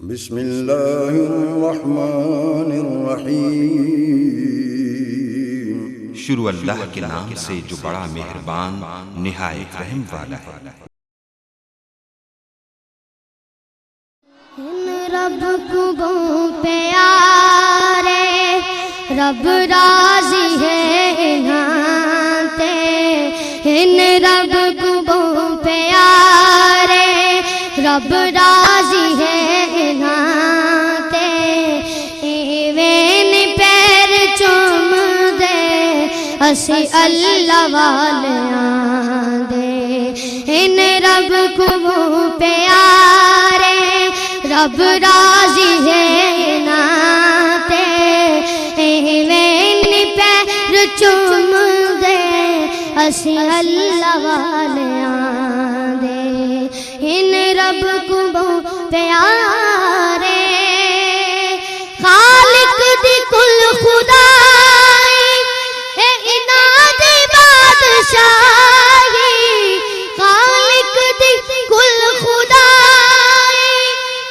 بسم اللہ الرحمن الرحیم۔ شروع اللہ کے نام سے جو بڑا مہربان نہایت رحم والا ہے۔ رب کو پیارے رب راضی ہے نانتے، ان رب کو پیارے رب راضی ہے نانتے، ایوین پیر چوم دے اسی اللہ والیاں دے، ان رب کو پیارے رب راضی ہے ناتے، ایوین پیر چوم دے اسی اللہ والیاں دے، ان رب کو پیارے خالق دی کل خدائی اے اناد بادشاہی، خالق دی کل خدائی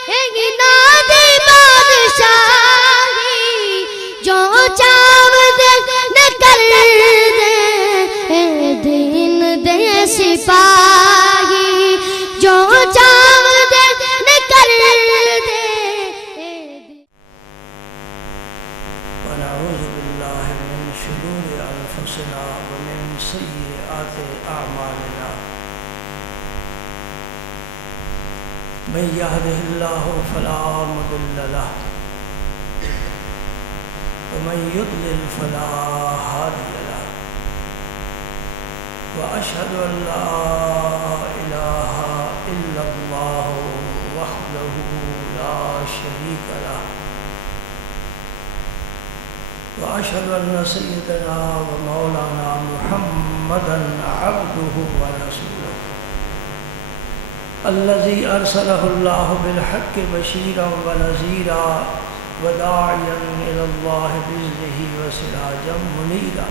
اے اناد بادشاہی، جو چاو دے نہ کر دے اے دین دے سپاہی، جو چاو دے نہ کر دے۔ ونعوذ باللہ من شرور انفسنا ومن سیئات اعمالنا، من یہدہ اللہ فلا مضل لہ ومن یضلل فلا ہادی لہ، واشہد ان لا الہ الا اللہ وحدہ لا شریک لہ، واشهد ان سيدنا ومولانا محمدا عبده ورسوله الذي ارسله الله بالحق بشيرا ونذيرا وداعيا الى الله باذنه وسراجا منيرا،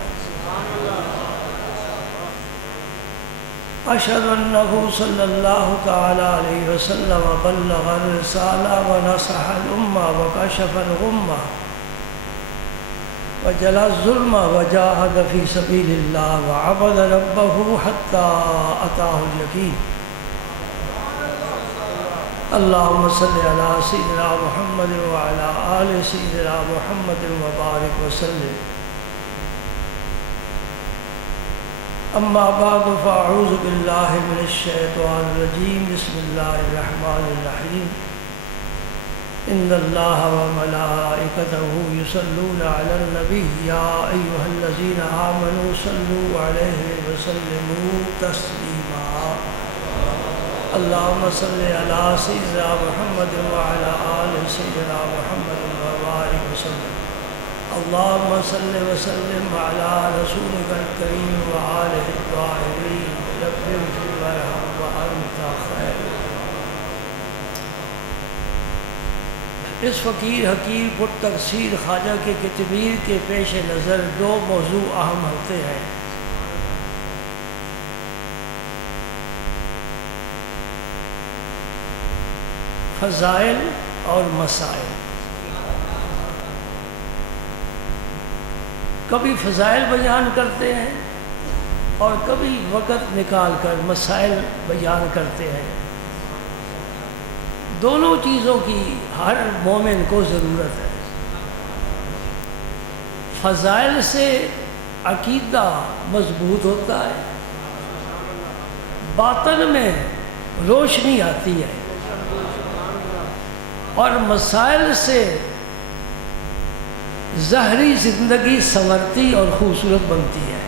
اشهد انه صلى الله تعالى عليه وسلم بلغ الرساله ونصح الامه وكشف الغمه وجلى الظلم وجاهد في سبيل الله وعبد ربه حتى أتاه اليقين، اللهم صل على سيدنا محمد وعلى آل سيدنا محمد وبارك وسلم، أما بعد فأعوذ بالله من الشيطان الرجيم، بسم الله الرحمن الرحيم، ان اللہ وملائکتہ یصلون علی النبی یا ایہا الذین آمنوا صلوا علیہ وسلموا تسلیما، اللہم صل علی سیدنا محمد وعلی آل سیدنا محمد وبارک وسلم، اللہم صل وسلم علی رسولک الکریم وآلہ الطاہرین، رب اغفر وارحم وانت خیر۔ اس فقیر حکیم پر تفسیر خواجہ کے کتبیر کے پیش نظر دو موضوع اہم ہوتے ہیں، فضائل اور مسائل۔ کبھی فضائل بیان کرتے ہیں اور کبھی وقت نکال کر مسائل بیان کرتے ہیں، دونوں چیزوں کی ہر مومن کو ضرورت ہے۔ فضائل سے عقیدہ مضبوط ہوتا ہے، باطن میں روشنی آتی ہے، اور مسائل سے ظاہری زندگی سنورتی اور خوبصورت بنتی ہے۔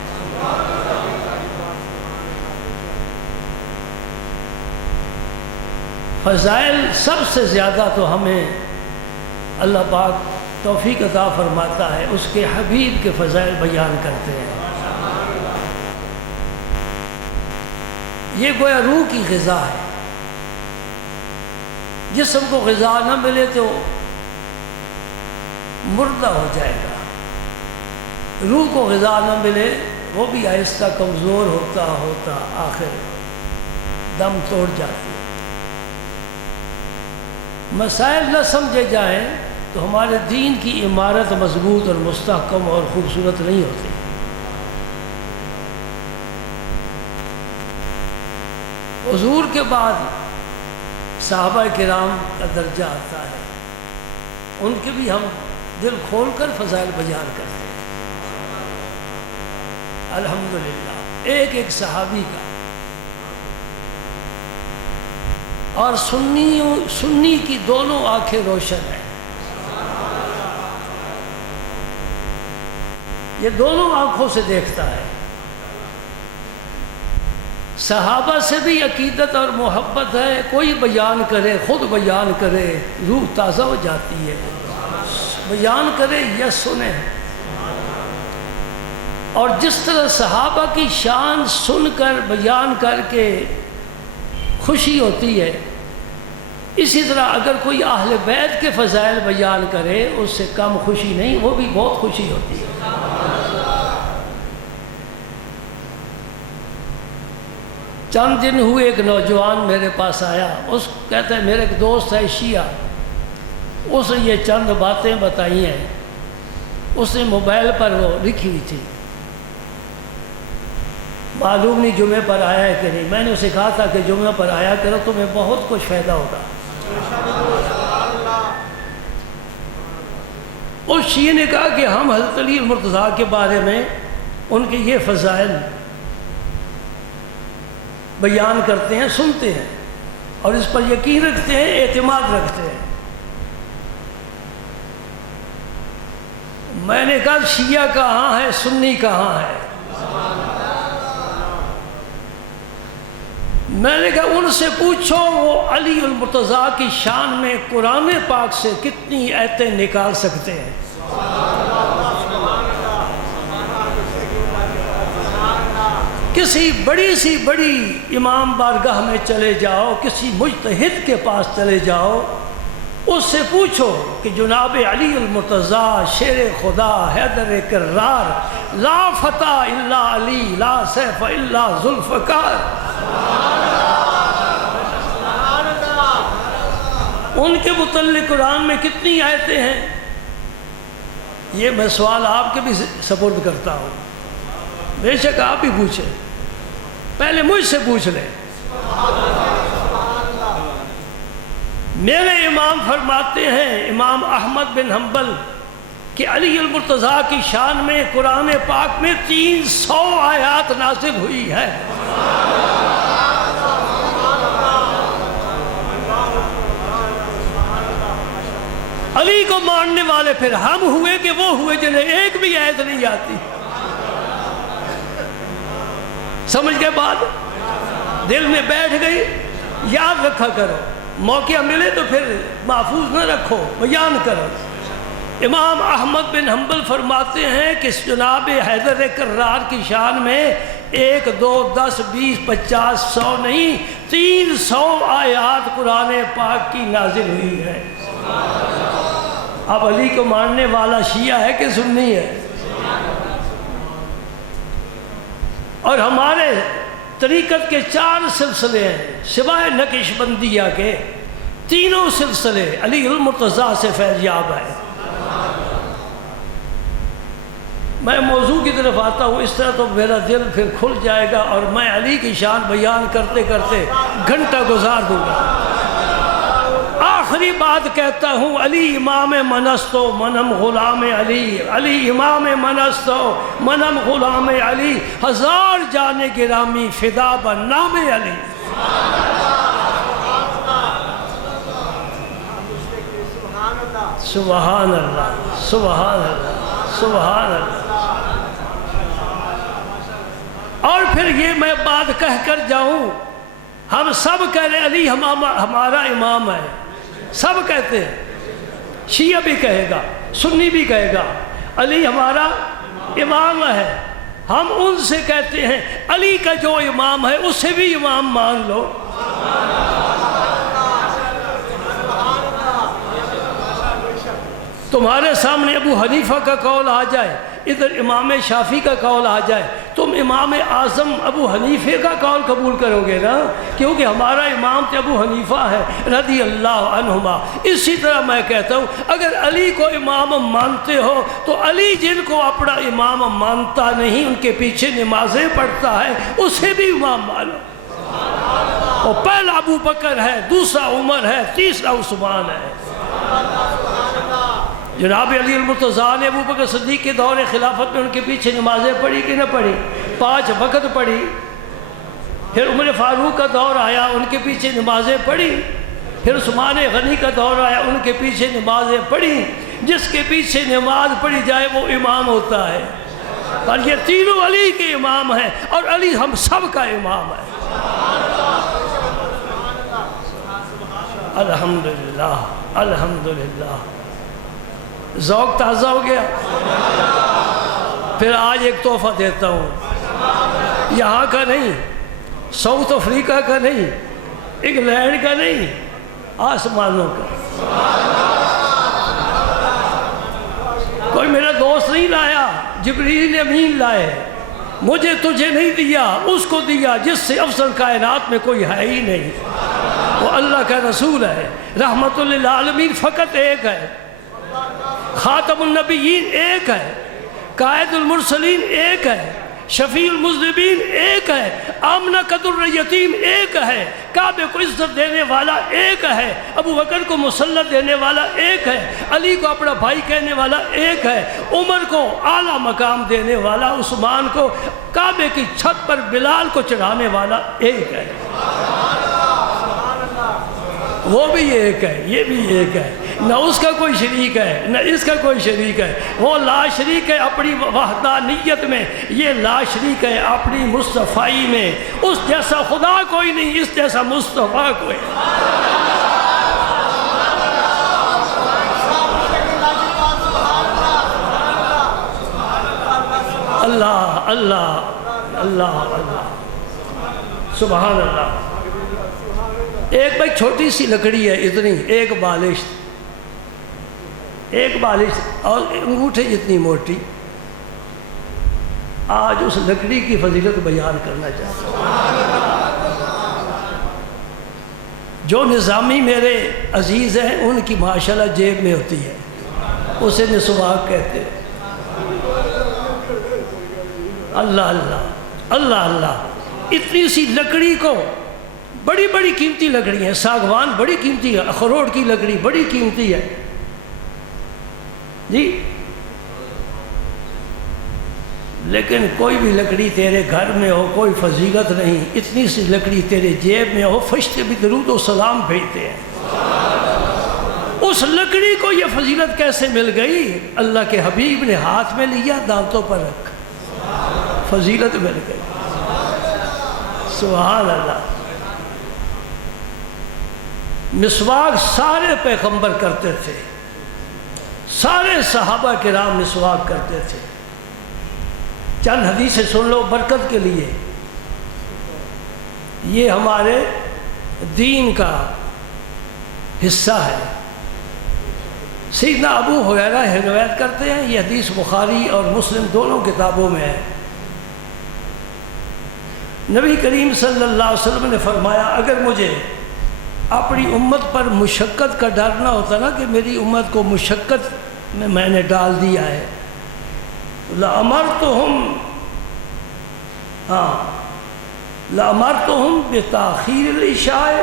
فضائل سب سے زیادہ تو ہمیں اللہ پاک توفیق عطا فرماتا ہے، اس کے حبیب کے فضائل بیان کرتے ہیں۔ یہ گویا روح کی غذا ہے، جسم کو غذا نہ ملے تو مردہ ہو جائے گا، روح کو غذا نہ ملے وہ بھی آہستہ کمزور ہوتا ہوتا آخر دم توڑ جاتی ہے۔ مسائل نہ سمجھے جائیں تو ہمارے دین کی عمارت مضبوط اور مستحکم اور خوبصورت نہیں ہوتی۔ حضور کے بعد صحابہ کرام کا درجہ آتا ہے، ان کے بھی ہم دل کھول کر فضائل بیان کرتے ہیں الحمدللہ، ایک ایک صحابی کا۔ اور سنی کی دونوں آنکھیں روشن ہیں، یہ دونوں آنکھوں سے دیکھتا ہے۔ صحابہ سے بھی عقیدت اور محبت ہے، کوئی بیان کرے، خود بیان کرے، روح تازہ ہو جاتی ہے، بیان کرے یا سنے۔ اور جس طرح صحابہ کی شان سن کر بیان کر کے خوشی ہوتی ہے، اسی طرح اگر کوئی اہل بیت کے فضائل بیان کرے اس سے کم خوشی نہیں، وہ بھی بہت خوشی ہوتی ہے۔ چند دن ہوئے ایک نوجوان میرے پاس آیا، اس کہتا ہے میرے ایک دوست ہے شیعہ، اس نے یہ چند باتیں بتائی ہیں، اس نے موبائل پر وہ لکھی ہوئی تھی، معلوم نہیں جمعے پر آیا ہے کہ نہیں۔ میں نے اسے کہا تھا کہ جمعے پر آیا کرو، تمہیں بہت کچھ فائدہ ہوگا۔ اس شیعہ نے کہا کہ ہم حضرت علی المرتضیٰ کے بارے میں ان کے یہ فضائل بیان کرتے ہیں، سنتے ہیں اور اس پر یقین رکھتے ہیں، اعتماد رکھتے ہیں۔ میں نے کہا شیعہ کہاں ہے، سنی کہاں ہے؟ میں نے کہا ان سے پوچھو وہ علی المرتضیٰ کی شان میں قرآن پاک سے کتنی آیتیں نکال سکتے ہیں۔ کسی بڑی سی بڑی امام بارگاہ میں چلے جاؤ، کسی مجتہد کے پاس چلے جاؤ، اس سے پوچھو کہ جناب علی المرتضیٰ شیر خدا حیدر کرار، لا فتح الا علی، لا سیف الا ذوالفقار، ان کے متعلق قرآن میں کتنی آیتیں ہیں؟ یہ میں سوال آپ کے بھی سپرد کرتا ہوں، بے شک آپ بھی پوچھیں، پہلے مجھ سے پوچھ لیں۔ میرے امام فرماتے ہیں، امام احمد بن حنبل، کہ علی المرتضیٰ کی شان میں قرآن پاک میں 300 آیات نازل ہوئی ہے۔ علی کو ماننے والے پھر ہم ہوئے کہ وہ ہوئے جنہیں ایک بھی آیت نہیں آتی؟ سمجھ گئے بات؟ دل میں بیٹھ گئی، یاد رکھا کرو، موقع ملے تو پھر محفوظ نہ رکھو، بیان کرو۔ امام احمد بن حنبل فرماتے ہیں کہ جناب حیدر کرار کی شان میں 1 2 10 20 50 100 نہیں، 300 آیات قرآن پاک کی نازل ہوئی ہے۔ اب علی کو ماننے والا شیعہ ہے کہ سنی ہے؟ اور ہمارے طریقت کے 4 سلسلے ہیں سوائے نقش بندیہ کے، تینوں سلسلے علی المرتضیٰ سے فیض یاب ہے۔ میں موضوع کی طرف آتا ہوں، اس طرح تو میرا دل پھر کھل جائے گا اور میں علی کی شان بیان کرتے کرتے گھنٹہ گزار دوں گا۔ آخری بات کہتا ہوں، علی امام منستو منم غلام علی، علی امام منستو منم غلام علی، 1000 جان گرامی فدا بنام علی۔ سبحان اللہ، سبحان اللہ، سبحان اللہ۔ اور پھر یہ میں بات کہہ کر جاؤں، ہم سب کہہ رہے علی ہمارا امام ہے، سب کہتے ہیں، شیعہ بھی کہے گا، سنی بھی کہے گا علی ہمارا امام ہے۔ ہم ان سے کہتے ہیں علی کا جو امام ہے اسے بھی امام مان لو۔ تمہارے سامنے ابو حنیفہ کا قول آ جائے، ادھر امام شافعی کا قول آ جائے، تم امام اعظم ابو حنیفے کا قول قبول کرو گے نا، کیونکہ ہمارا امام تو ابو حنیفہ ہے رضی اللہ عنہما۔ اسی طرح میں کہتا ہوں اگر علی کو امام مانتے ہو تو علی جن کو اپنا امام مانتا نہیں، ان کے پیچھے نمازیں پڑھتا ہے، اسے بھی امام مانو۔ اور پہلا ابو بکر ہے، دوسرا عمر ہے، تیسرا عثمان ہے۔ جناب علی المرتضیٰ نے ابو بکر صدیق کے دور خلافت میں ان کے پیچھے نمازیں پڑھی کہ نہ پڑھی؟ 5 وقت پڑھی۔ پھر عمر فاروق کا دور آیا، ان کے پیچھے نمازیں پڑھی۔ پھر عثمان غنی کا دور آیا، ان کے پیچھے نمازیں پڑھی۔ جس کے پیچھے نماز پڑھی جائے وہ امام ہوتا ہے، اور یہ تینوں علی کے امام ہیں، اور علی ہم سب کا امام ہے۔ الحمدللہ الحمدللہ۔ ذوق تازہ ہو گیا؟ پھر آج ایک تحفہ دیتا ہوں، یہاں کا نہیں، ساؤتھ افریقہ کا نہیں، انگلینڈ کا نہیں، آسمانوں کا۔ کوئی میرا دوست نہیں لایا، جبریل امین لائے۔ مجھے تجھے نہیں دیا، اس کو دیا جس سے افضل کائنات میں کوئی ہے ہی نہیں، وہ اللہ کا رسول ہے۔ رحمت للعالمین فقط ایک ہے، خاتم النبیین ایک ہے، قائد المرسلین ایک ہے، شفیع المذنبین ایک ہے، آمنہ قدر الیتیم ایک ہے، کعبے کو عزت دینے والا ایک ہے، ابو بکر کو مسلط دینے والا ایک ہے، علی کو اپنا بھائی کہنے والا ایک ہے، عمر کو اعلیٰ مقام دینے والا، عثمان کو کعبے کی چھت پر بلال کو چڑھانے والا ایک ہے۔ وہ بھی ایک ہے، یہ بھی ایک ہے، نہ اس کا کوئی شریک ہے نہ اس کا کوئی شریک ہے۔ وہ لا شریک ہے اپنی وحدانیت میں، یہ لا شریک ہے اپنی مصطفائی میں۔ اس جیسا خدا کوئی نہیں، اس جیسا مصطفیٰ کوئی۔ اللہ اللہ اللہ اللہ، سبحان اللہ۔ ایک بھائی چھوٹی سی لکڑی ہے، اتنی، ایک بالش اور انگوٹھے جتنی موٹی۔ آج اس لکڑی کی فضیلت بیان کرنا چاہتا ہوں۔ جو نظامی میرے عزیز ہیں ان کی ماشاءاللہ جیب میں ہوتی ہے، اسے مسواک کہتے ہیں۔ اللہ اللہ اللہ اللہ۔ اتنی سی لکڑی کو، بڑی بڑی قیمتی لکڑی ہیں، ساگوان بڑی قیمتی ہے، اخروٹ کی لکڑی بڑی قیمتی ہے جی، لیکن کوئی بھی لکڑی تیرے گھر میں ہو کوئی فضیلت نہیں، اتنی سی لکڑی تیرے جیب میں ہو، فرشتے بھی درود و سلام بھیجتے ہیں۔ اس لکڑی کو یہ فضیلت کیسے مل گئی؟ اللہ کے حبیب نے ہاتھ میں لیا، دانتوں پر رکھ، فضیلت مل گئی۔ سبحان اللہ۔ مسواک سارے پیغمبر کرتے تھے، سارے صحابہ کرام مسواک کرتے تھے۔ چند حدیثیں سن لو برکت کے لیے، یہ ہمارے دین کا حصہ ہے۔ سیدنا ابو ہریرہ روایت کرتے ہیں، یہ حدیث بخاری اور مسلم دونوں کتابوں میں ہے۔ نبی کریم صلی اللہ علیہ وسلم نے فرمایا، اگر مجھے اپنی امت پر مشقت کا ڈر نہ ہوتا نا کہ میری امت کو مشقت میں نے ڈال دیا ہے، لَأَمَرْتُهُمْ بِتَأْخِيرِ الْعِشَاءِ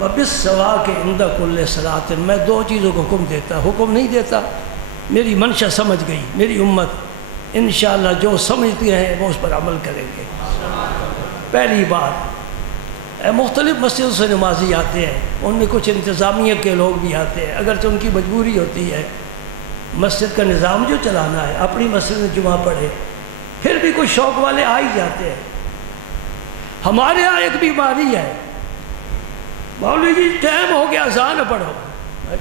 وَبِالسَّوَاكِ عِنْدَ كُلِّ صَلَاةٍ۔ میں 2 چیزوں کو حکم نہیں دیتا، میری منشا سمجھ گئی، میری امت انشاءاللہ جو سمجھتے ہیں وہ اس پر عمل کریں گے۔ پہلی بات، مختلف مسجدوں سے نمازی آتے ہیں، ان میں کچھ انتظامیہ کے لوگ بھی آتے ہیں، اگرچہ ان کی مجبوری ہوتی ہے، مسجد کا نظام جو چلانا ہے، اپنی مسجد میں جمعہ پڑھے، پھر بھی کچھ شوق والے آ ہی جاتے ہیں۔ ہمارے ہاں ایک بیماری ہے، مولوی جی ٹائم ہو گیا اذان پڑھو۔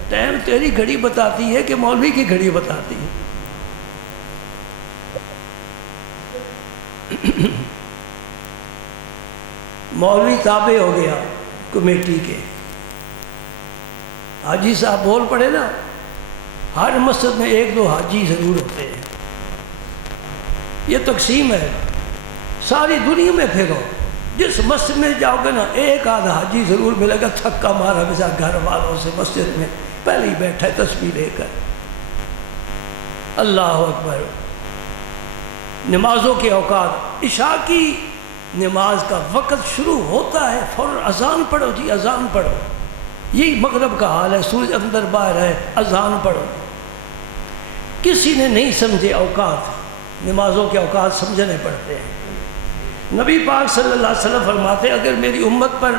ٹائم تیری گھڑی بتاتی ہے کہ مولوی کی گھڑی بتاتی ہے؟ مولوی تابع ہو گیا کمیٹی کے، حاجی صاحب بول پڑے نا، ہر مسجد میں 1-2 حاجی ضرور ہوتے ہیں۔ یہ تقسیم ہے، ساری دنیا میں پھرو، جس مسجد میں جاؤ گے نا ایک آدھا حاجی ضرور ملے گا تھکا مارا بزا گھر والوں سے مسجد میں پہلے ہی بیٹھا ہے تسبیح لے کر۔ اللہ اکبر۔ نمازوں کے اوقات، عشاء کی نماز کا وقت شروع ہوتا ہے فوراً اذان پڑھو جی، اذان پڑھو۔ یہی مغرب کا حال ہے، سورج اندر باہر ہے، اذان پڑھو۔ کسی نے نہیں سمجھے اوقات، نمازوں کے اوقات سمجھنے پڑتے ہیں۔ نبی پاک صلی اللہ علیہ وسلم فرماتے ہیں اگر میری امت پر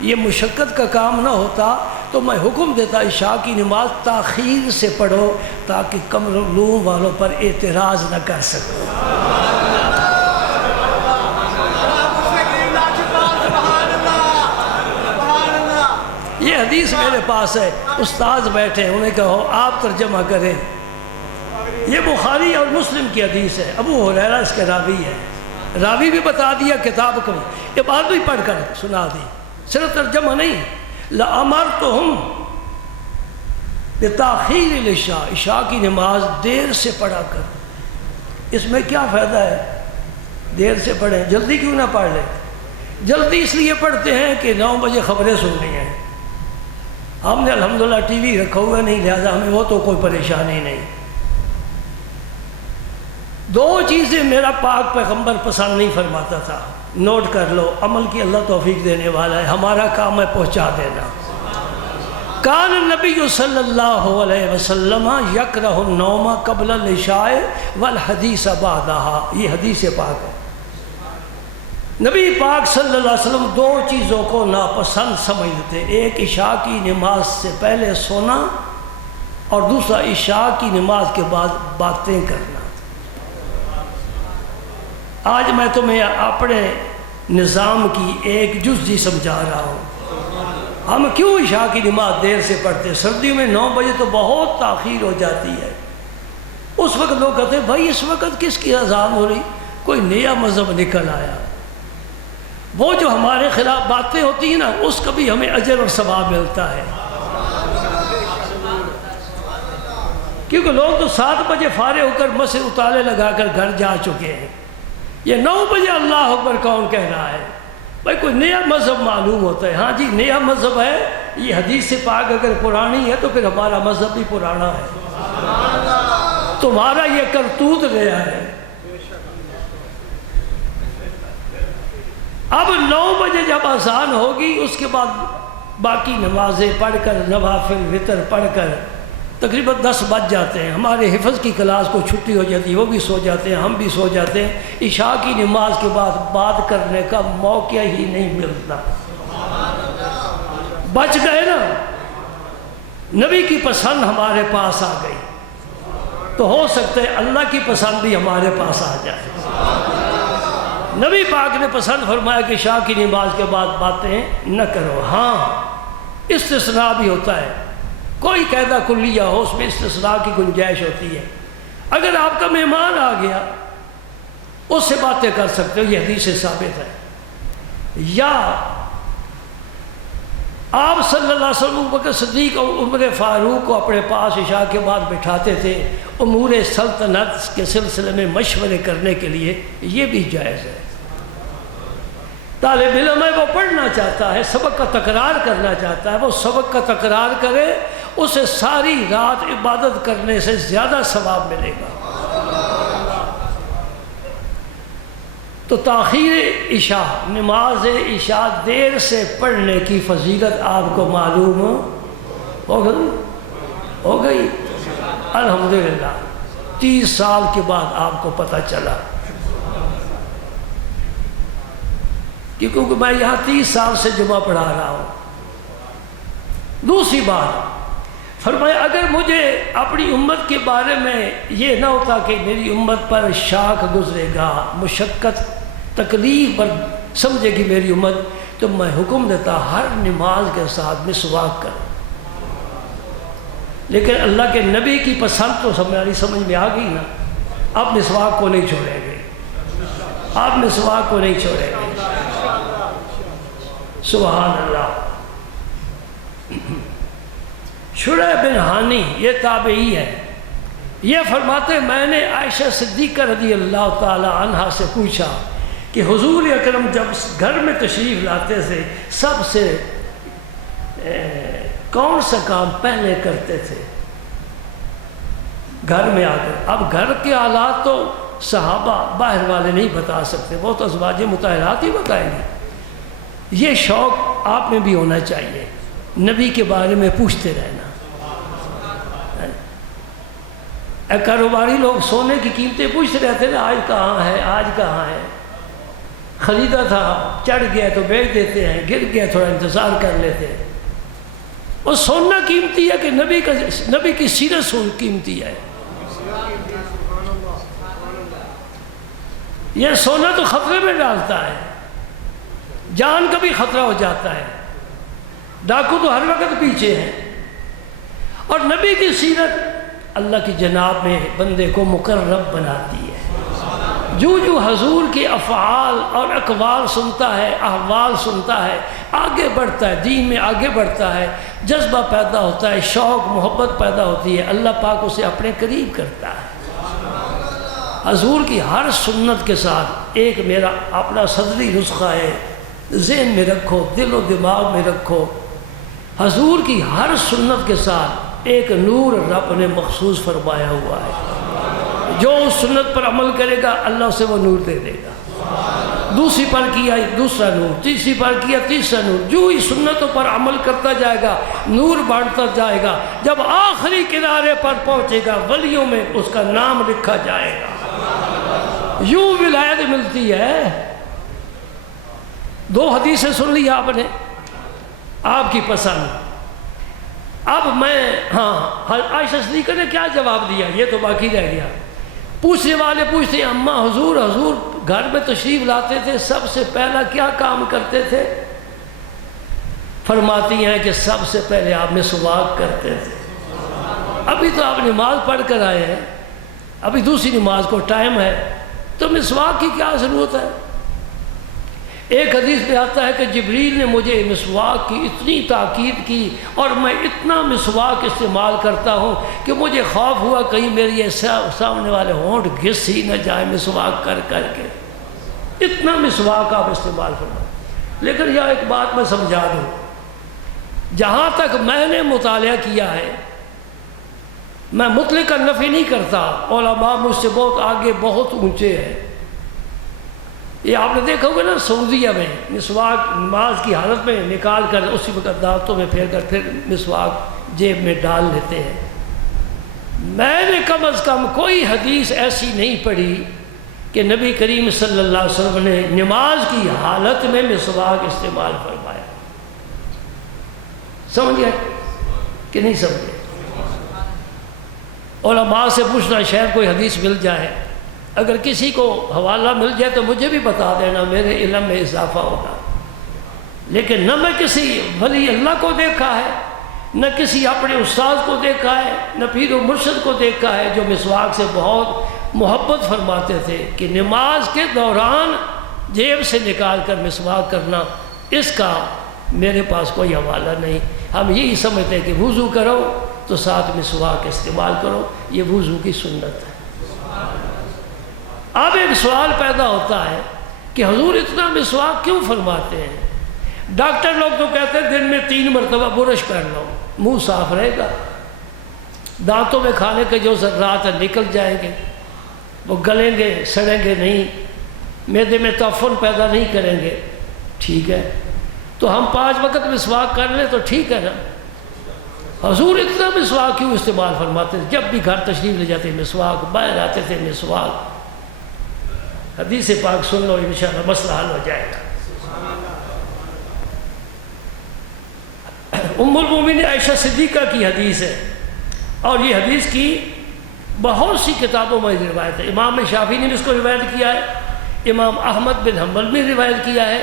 یہ مشقت کا کام نہ ہوتا تو میں حکم دیتا عشاء کی نماز تاخیر سے پڑھو تاکہ کمزور والوں پر اعتراض نہ کر سکو۔ یہ حدیث میرے پاس ہے، استاذ بیٹھے ہیں، انہیں کہو آپ ترجمہ کریں۔ یہ بخاری اور مسلم کی حدیث ہے، ابو ہریرہ اس کے راوی ہے، راوی بھی بتا دیا کتاب کو، یہ بات بھی پڑھ کر سنا دی، صرف ترجمہ نہیں۔ لَأَمَرْتُهُمْ بِتَأْخِيرِ الْعِشَاءِ، عشاء کی نماز دیر سے پڑھا کر۔ اس میں کیا فائدہ ہے؟ دیر سے پڑھیں، جلدی کیوں نہ پڑھ لیں؟ جلدی اس لیے پڑھتے ہیں کہ 9 بجے خبریں سننی ہیں، ہم نے الحمدللہ ٹی وی رکھا ہوا نہیں، لہذا ہمیں وہ تو کوئی پریشانی نہیں۔ 2 چیزیں میرا پاک پیغمبر پسند نہیں فرماتا تھا، نوٹ کر لو، عمل کی اللہ توفیق دینے والا ہے، ہمارا کام ہے پہنچا دینا۔ کان النبی صلی اللہ علیہ وسلم یکرہ النوم قبل العشاء والحدیث بعدہا، یہ حدیث پاک ہے۔ نبی پاک صلی اللہ علیہ وسلم 2 چیزوں کو ناپسند سمجھتے، ایک عشاء کی نماز سے پہلے سونا اور دوسرا عشاء کی نماز کے بعد باتیں کرنا۔ آج میں تمہیں اپنے نظام کی ایک جزئی سمجھا رہا ہوں۔ ہم کیوں عشاء کی نماز دیر سے پڑھتے؟ سردیوں میں 9 بجے تو بہت تاخیر ہو جاتی ہے، اس وقت لوگ کہتے ہیں بھائی اس وقت کس کی اذان ہو رہی؟ کوئی نیا مذہب نکل آیا۔ وہ جو ہمارے خلاف باتیں ہوتی ہیں نا اس کا بھی ہمیں اجر اور ثواب ملتا ہے، کیونکہ لوگ تو 7 بجے فارغ ہو کر مسجد اتالے لگا کر گھر جا چکے ہیں، یہ 9 بجے اللہ اکبر کون کہہ رہا ہے؟ بھائی کوئی نیا مذہب معلوم ہوتا ہے، ہاں جی نیا مذہب ہے، یہ حدیث پاک اگر پرانی ہے تو پھر ہمارا مذہب بھی پرانا ہے، تمہارا یہ کرتوت نیا ہے۔ اب 9 بجے جب اذان ہوگی اس کے بعد باقی نمازیں پڑھ کر نوافل وتر پڑھ کر تقریباً 10 بج جاتے ہیں، ہمارے حفظ کی کلاس کو چھٹی ہو جاتی ہے، وہ بھی سو جاتے ہیں، ہم بھی سو جاتے ہیں، عشاء کی نماز کے بعد بات کرنے کا موقع ہی نہیں ملتا۔ بچ گئے نا، نبی کی پسند ہمارے پاس آ گئی تو ہو سکتا ہے اللہ کی پسند بھی ہمارے پاس آ جائے۔ نبی پاک نے پسند فرمایا کہ عشاء کی نماز کے بعد باتیں نہ کرو۔ ہاں استثناء بھی ہوتا ہے، کوئی قاعدہ کلیہ ہو اس میں استثناء کی گنجائش ہوتی ہے۔ اگر آپ کا مہمان آ گیا اس سے باتیں کر سکتے ہو، یہ حدیث سے ثابت ہے۔ یا آپ صلی اللہ علیہ وسلم ابوبکر صدیق اور عمر فاروق کو اپنے پاس عشاء کے بعد بٹھاتے تھے امور سلطنت کے سلسلے میں مشورے کرنے کے لیے، یہ بھی جائز ہے۔ طالب علم ہے وہ پڑھنا چاہتا ہے، سبق کا تکرار کرنا چاہتا ہے، وہ سبق کا تکرار کرے، اسے ساری رات عبادت کرنے سے زیادہ ثواب ملے گا۔ تو تاخیر عشاء، نماز عشاء دیر سے پڑھنے کی فضیلت آپ کو معلوم ہو گئی؟ الحمدللہ 30 سال کے بعد آپ کو پتہ چلا، کیونکہ میں یہاں 30 سال سے جمعہ پڑھا رہا ہوں۔ دوسری بات فرمایا اگر مجھے اپنی امت کے بارے میں یہ نہ ہوتا کہ میری امت پر شاک گزرے گا، مشقت تکلیف پر سمجھے گی میری امت، تو میں حکم دیتا ہر نماز کے ساتھ مسواک کرو۔ لیکن اللہ کے نبی کی پسند تو ہماری سمجھ میں آ گئی نا، آپ مسواک کو نہیں چھوڑیں گے، آپ مسواک کو نہیں چھوڑیں گے۔ سبحان اللہ۔ شریح بن ہانی یہ تابعی ہے، یہ فرماتے میں نے عائشہ صدیقہ رضی اللہ تعالی عنہا سے پوچھا کہ حضور اکرم جب گھر میں تشریف لاتے تھے سب سے کون سا کام پہلے کرتے تھے گھر میں آ کر؟ اب گھر کے حالات تو صحابہ باہر والے نہیں بتا سکتے، وہ تو ازواج مطہرات ہی بتائیں گے۔ یہ شوق آپ میں بھی ہونا چاہیے، نبی کے بارے میں پوچھتے رہنا۔ کاروباری لوگ سونے کی قیمتیں پوچھتے رہتے ہیں، آج کہاں ہے، آج کہاں ہے، خریدا تھا چڑھ گیا تو بیچ دیتے ہیں، گر گیا تھوڑا انتظار کر لیتے ہیں۔ اور سونا قیمتی ہے کہ نبی کی سیرت قیمتی ہے؟ یہ سونا تو خطرے میں ڈالتا ہے، جان کا بھی خطرہ ہو جاتا ہے، ڈاکو تو ہر وقت پیچھے ہیں۔ اور نبی کی سیرت اللہ کی جناب میں بندے کو مقرب بناتی ہے۔ جو حضور کے افعال اور اقوال سنتا ہے، احوال سنتا ہے، آگے بڑھتا ہے، دین میں آگے بڑھتا ہے، جذبہ پیدا ہوتا ہے، شوق محبت پیدا ہوتی ہے، اللہ پاک اسے اپنے قریب کرتا ہے۔ حضور کی ہر سنت کے ساتھ ایک میرا اپنا صدری نسخہ ہے، ذہن میں رکھو، دل و دماغ میں رکھو، حضور کی ہر سنت کے ساتھ ایک نور رب نے مخصوص فرمایا ہوا ہے۔ جو اس سنت پر عمل کرے گا اللہ اسے وہ نور دے دے گا، دوسری پر کیا دوسرا نور، تیسری پر کیا تیسرا نور، جو ہی سنتوں پر عمل کرتا جائے گا نور بانٹتا جائے گا، جب آخری کنارے پر پہنچے گا ولیوں میں اس کا نام لکھا جائے گا۔ یوں ولایت ملتی ہے۔ 2 حدیثیں سن لی آپ نے، آپ کی پسند۔ اب میں عائشہ صدیقہ نے کیا جواب دیا یہ تو باقی رہ گیا۔ پوچھنے والے پوچھتے ہیں اماں حضور گھر میں تشریف لاتے تھے سب سے پہلا کیا کام کرتے تھے؟ فرماتی ہیں کہ سب سے پہلے آپ مسواک کرتے تھے۔ ابھی تو آپ نماز پڑھ کر آئے ہیں، ابھی دوسری نماز کو ٹائم ہے، تو مسواک کی کیا ضرورت ہے؟ ایک حدیث میں آتا ہے کہ جبریل نے مجھے مسواک کی اتنی تاکید کی اور میں اتنا مسواک استعمال کرتا ہوں کہ مجھے خوف ہوا کہیں میری سامنے والے ہونٹ گھس ہی نہ جائے مسواک کر کر کے۔ اتنا مسواک آپ استعمال کرنا۔ لیکن یہ ایک بات میں سمجھا دوں، جہاں تک میں نے مطالعہ کیا ہے، میں مطلق نفی نہیں کرتا، علماء مجھ سے بہت آگے بہت اونچے ہیں۔ یہ آپ نے دیکھا ہوگا نا سعودیہ میں مسواک نماز کی حالت میں نکال کر اسی وقت دانتوں میں پھیر کر پھر مسواک جیب میں ڈال لیتے ہیں۔ میں نے کم از کم کوئی حدیث ایسی نہیں پڑھی کہ نبی کریم صلی اللہ علیہ وسلم نے نماز کی حالت میں مسواک استعمال فرمایا۔ سمجھے کہ نہیں سمجھے؟ علماء سے پوچھنا شاید کوئی حدیث مل جائے، اگر کسی کو حوالہ مل جائے تو مجھے بھی بتا دینا، میرے علم میں اضافہ ہوگا۔ لیکن نہ میں کسی ولی اللہ کو دیکھا ہے، نہ کسی اپنے استاد کو دیکھا ہے، نہ پیر و مرشد کو دیکھا ہے جو مسواک سے بہت محبت فرماتے تھے کہ نماز کے دوران جیب سے نکال کر مسواک کرنا، اس کا میرے پاس کوئی حوالہ نہیں۔ ہم یہی سمجھتے ہیں کہ وضو کرو تو ساتھ مسواک استعمال کرو، یہ وضو کی سنت ہے۔ اب ایک سوال پیدا ہوتا ہے کہ حضور اتنا مسواک کیوں فرماتے ہیں؟ ڈاکٹر لوگ تو کہتے ہیں دن میں 3 مرتبہ برش کر لو، منہ صاف رہے گا، دانتوں میں کھانے کے جو ذرات ہیں نکل جائیں گے، وہ گلیں گے سڑیں گے نہیں، معدے میں تعفن پیدا نہیں کریں گے۔ ٹھیک ہے، تو ہم 5 وقت مسواک کر لیں تو ٹھیک ہے نا۔ حضور اتنا مسواک کیوں استعمال فرماتے تھے؟ جب بھی گھر تشریف لے جاتے مسواک، باہر آتے تھے مسواک۔ حدیث پاک سن لو، انشاءاللہ مسئلہ حل ہو جائے گا۔ ام المومنین عائشہ صدیقہ کی حدیث ہے، اور یہ حدیث کی بہت سی کتابوں میں روایت ہے۔ امام شافعی نے اس کو روایت کیا ہے، امام احمد بن حنبل نے روایت کیا ہے،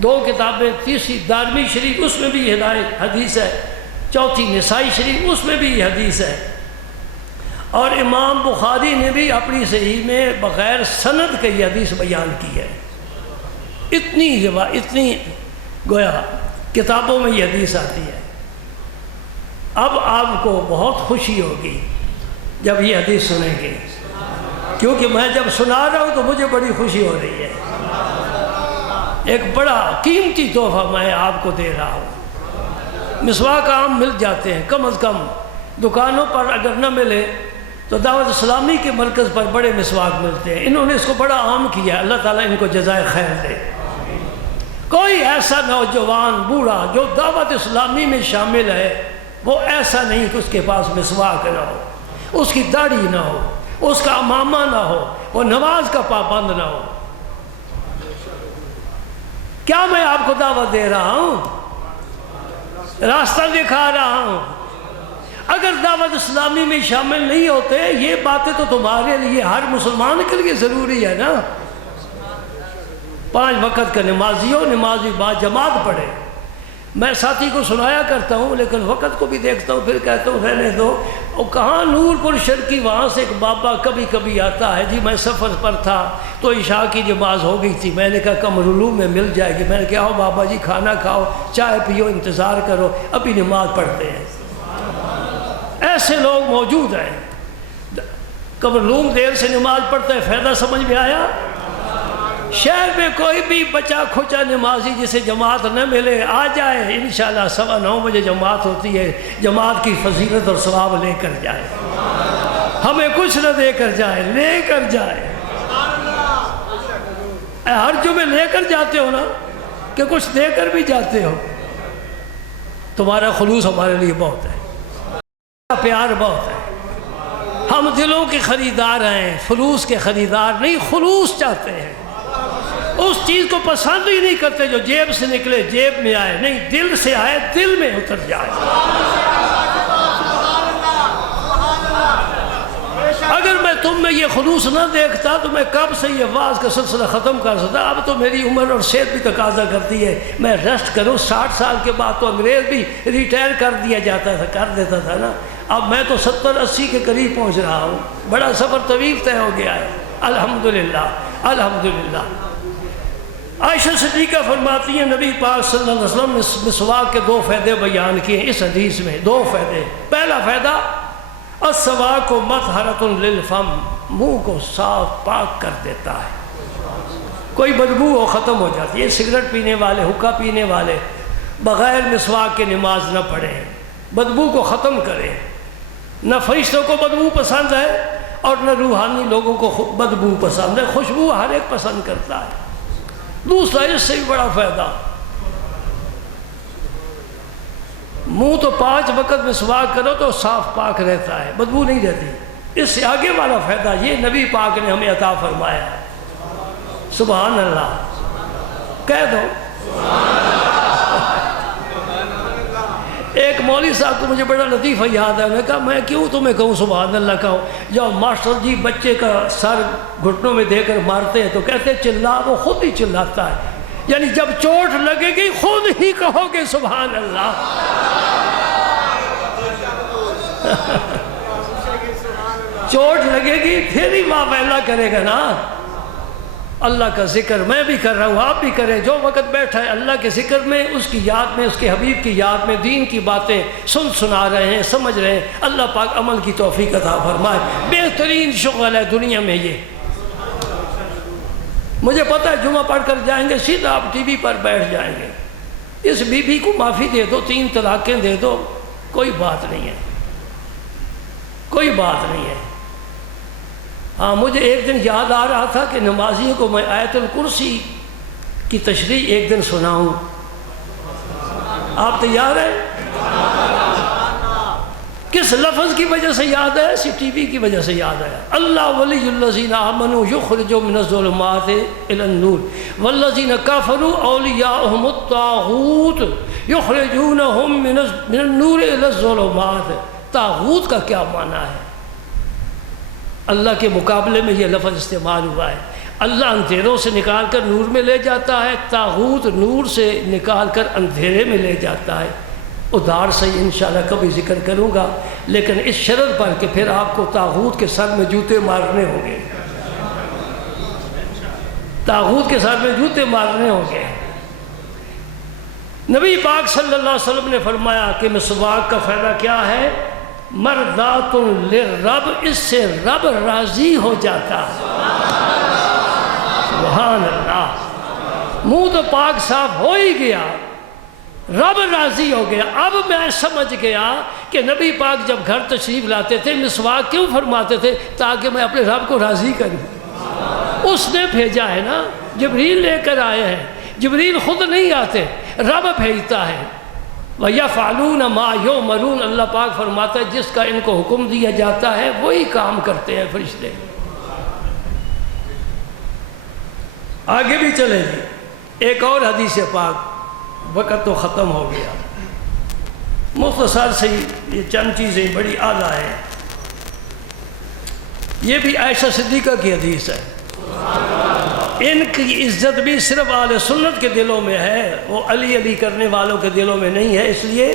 2 کتابیں، تیسری دارمی شریف اس میں بھی یہ حدیث ہے، چوتھی نسائی شریف اس میں بھی یہ حدیث ہے، اور امام بخاری نے بھی اپنی صحیح میں بغیر سند کے یہ حدیث بیان کی ہے۔ اتنی گویا کتابوں میں یہ حدیث آتی ہے۔ اب آپ کو بہت خوشی ہوگی جب یہ حدیث سنیں گے، کیونکہ میں جب سنا رہا ہوں تو مجھے بڑی خوشی ہو رہی ہے۔ ایک بڑا قیمتی تحفہ میں آپ کو دے رہا ہوں۔ مسواک عام مل جاتے ہیں، کم از کم دکانوں پر اگر نہ ملے تو دعوت اسلامی کے مرکز پر بڑے مسواک ملتے ہیں۔ انہوں نے اس کو بڑا عام کیا، اللہ تعالیٰ ان کو جزائے خیر دے۔ کوئی ایسا نوجوان بوڑھا جو دعوت اسلامی میں شامل ہے وہ ایسا نہیں کہ اس کے پاس مسواک نہ ہو، اس کی داڑھی نہ ہو، اس کا امامہ نہ ہو، وہ نماز کا پابند نہ ہو۔ کیا میں آپ کو دعوت دے رہا ہوں؟ راستہ دکھا رہا ہوں۔ اگر دعوت اسلامی میں شامل نہیں ہوتے یہ باتیں تو تمہارے لیے، ہر مسلمان کے لیے ضروری ہے نا۔ 5 وقت کا نمازی ہو، نمازی با جماعت پڑھے۔ میں ساتھی کو سنایا کرتا ہوں لیکن وقت کو بھی دیکھتا ہوں، پھر کہتا ہوں رہنے دو۔ وہ کہاں نور پور شرکی، وہاں سے ایک بابا کبھی کبھی آتا ہے، جی میں سفر پر تھا تو عشاء کی نماز ہو گئی تھی، میں نے کہا قمرالعلوم میں مل جائے گی۔ میں نے کہا آؤ بابا جی کھانا کھاؤ، چائے پیو، انتظار کرو، ابھی نماز پڑھتے ہیں۔ ایسے لوگ موجود ہیں۔ قمرالعلوم دیر سے نماز پڑھتا ہے، فائدہ سمجھ میں آیا؟ شہر میں کوئی بھی بچا کھچا نمازی جسے جماعت نہ ملے آ جائے، انشاءاللہ 9:15 بجے جماعت ہوتی ہے، جماعت کی فضیلت اور ثواب لے کر جائے۔ ہمیں کچھ نہ دے کر جائے، لے کر جائے۔ ہر جمعے لے کر جاتے ہو نا کہ کچھ دے کر بھی جاتے ہو؟ تمہارا خلوص ہمارے لیے بہت ہے، پیار بہت ہے۔ ہم دلوں کے خریدار ہیں، فلوس کے خریدار نہیں، خلوص چاہتے ہیں۔ اس چیز کو پسند ہی نہیں کرتے جو جیب سے نکلے جیب میں آئے، نہیں، دل سے آئے دل میں اتر جائے۔ اگر میں تم میں یہ خلوص نہ دیکھتا تو میں کب سے یہ واعظ کا سلسلہ ختم کر سکتا۔ اب تو میری عمر اور صحت بھی تقاضا کرتی ہے میں ریسٹ کروں۔ 60 سال کے بعد تو انگریز بھی ریٹائر کر دیا جاتا تھا، کر دیتا تھا نا۔ اب میں تو 70-80 کے قریب پہنچ رہا ہوں، بڑا سفر طویل طے ہو گیا ہے، الحمدللہ الحمدللہ۔ عائشہ صدیقہ فرماتی ہیں نبی پاک صلی اللہ علیہ وسلم نے مسواک کے 2 فائدے بیان کیے ہیں اس حدیث میں، 2 فائدے۔ پہلا فائدہ السواک مطہرۃ للفم، منہ کو صاف پاک کر دیتا ہے، کوئی بدبو ہو ختم ہو جاتی ہے۔ سگریٹ پینے والے، حقہ پینے والے بغیر مسواک کے نماز نہ پڑھیں، بدبو کو ختم کریں۔ نہ فرشتوں کو بدبو پسند ہے اور نہ روحانی لوگوں کو بدبو پسند ہے، خوشبو ہر ایک پسند کرتا ہے۔ دوسرا اس سے بھی بڑا فائدہ، منہ تو 5 وقت مسواک کرو تو صاف پاک رہتا ہے، بدبو نہیں رہتی۔ اس سے آگے والا فائدہ یہ نبی پاک نے ہمیں عطا فرمایا ہے۔ سبحان اللہ کہہ دو۔ ایک مولوی صاحب کو مجھے بڑا لطیفہ یاد ہے، میں کہا میں کیوں تمہیں کہوں سبحان اللہ کہو؟ جب ماسٹر جی بچے کا سر گھٹنوں میں دے کر مارتے ہیں تو کہتے ہیں چلا، وہ خود ہی چلاتا ہے، یعنی جب چوٹ لگے گی خود ہی کہو گے سبحان اللہ۔ چوٹ لگے گی پھر ہی ماں پہلا کرے گا نا۔ اللہ کا ذکر میں بھی کر رہا ہوں، آپ بھی کریں۔ جو وقت بیٹھا ہے اللہ کے ذکر میں، اس کی یاد میں، اس کے حبیب کی یاد میں، دین کی باتیں سنا رہے ہیں، سمجھ رہے ہیں۔ اللہ پاک عمل کی توفیق عطا فرمائے۔ بہترین شغل ہے دنیا میں یہ۔ مجھے پتہ ہے جمعہ پڑھ کر جائیں گے سیدھا آپ ٹی وی پر بیٹھ جائیں گے۔ اس بی بی کو معافی دے دو، 3 طلاقیں دے دو، کوئی بات نہیں ہے، کوئی بات نہیں ہے۔ ہاں مجھے ایک دن یاد آ رہا تھا کہ نمازیوں کو میں آیت الکرسی کی تشریح ایک دن سناؤں۔ آپ تیار ہیں؟ کس لفظ کی وجہ سے یاد ہے؟ سی ٹی وی کی وجہ سے یاد آیا۔ اللہ ولی الذین آمنوا یخرجوا من الظلمات الی النور والذین کفروا اولیاؤہم الطاغوت یخرجونہم من النور الی الظلمات۔ طاغوت کا کیا معنی ہے؟ اللہ کے مقابلے میں یہ لفظ استعمال ہوا ہے۔ اللہ اندھیروں سے نکال کر نور میں لے جاتا ہے، طاغوت نور سے نکال کر اندھیرے میں لے جاتا ہے۔ ادھار سے انشاءاللہ کبھی ذکر کروں گا، لیکن اس شرط پر کہ پھر آپ کو طاغوت کے سر میں جوتے مارنے ہوں گے، طاغوت کے سر میں جوتے مارنے ہوں گے۔ نبی پاک صلی اللہ علیہ وسلم نے فرمایا کہ مسواک کا فائدہ کیا ہے؟ مرضات للرب، اس سے رب راضی ہو جاتا ہے۔ سبحان اللہ۔ منہ تو پاک صاف ہو ہی گیا، رب راضی ہو گیا۔ اب میں سمجھ گیا کہ نبی پاک جب گھر تشریف لاتے تھے مسواک کیوں فرماتے تھے؟ تاکہ میں اپنے رب کو راضی کروں۔ اس نے بھیجا ہے نا، جبریل لے کر آئے ہیں، جبریل خود نہیں آتے، رب بھیجتا ہے۔ وَيَفْعَلُونَ مَا يُؤْمَرُونَ، اللہ پاک فرماتا ہے جس کا ان کو حکم دیا جاتا ہے وہی کام کرتے ہیں فرشتے۔ آگے بھی چلیں گے، ایک اور حدیث پاک، وقت تو ختم ہو گیا، مختصر سے یہ چند چیزیں بڑی اعلیٰ ہیں۔ یہ بھی عائشہ صدیقہ کی حدیث ہے، ان کی عزت بھی صرف اہل سنت کے دلوں میں ہے، وہ علی علی کرنے والوں کے دلوں میں نہیں ہے، اس لیے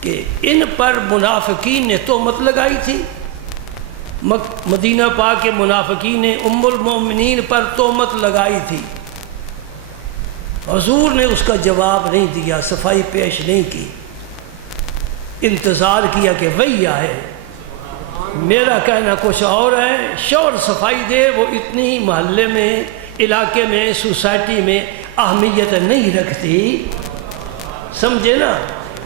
کہ ان پر منافقین نے تہمت لگائی تھی۔ مدینہ پاک کے منافقین نے ام المومنین پر تہمت لگائی تھی، حضور نے اس کا جواب نہیں دیا، صفائی پیش نہیں کی، انتظار کیا کہ وہی آئے۔ میرا کہنا کچھ اور ہے، شوہر صفائی دے، وہ اتنی محلے میں، علاقے میں، سوسائٹی میں اہمیت نہیں رکھتی، سمجھے نا؟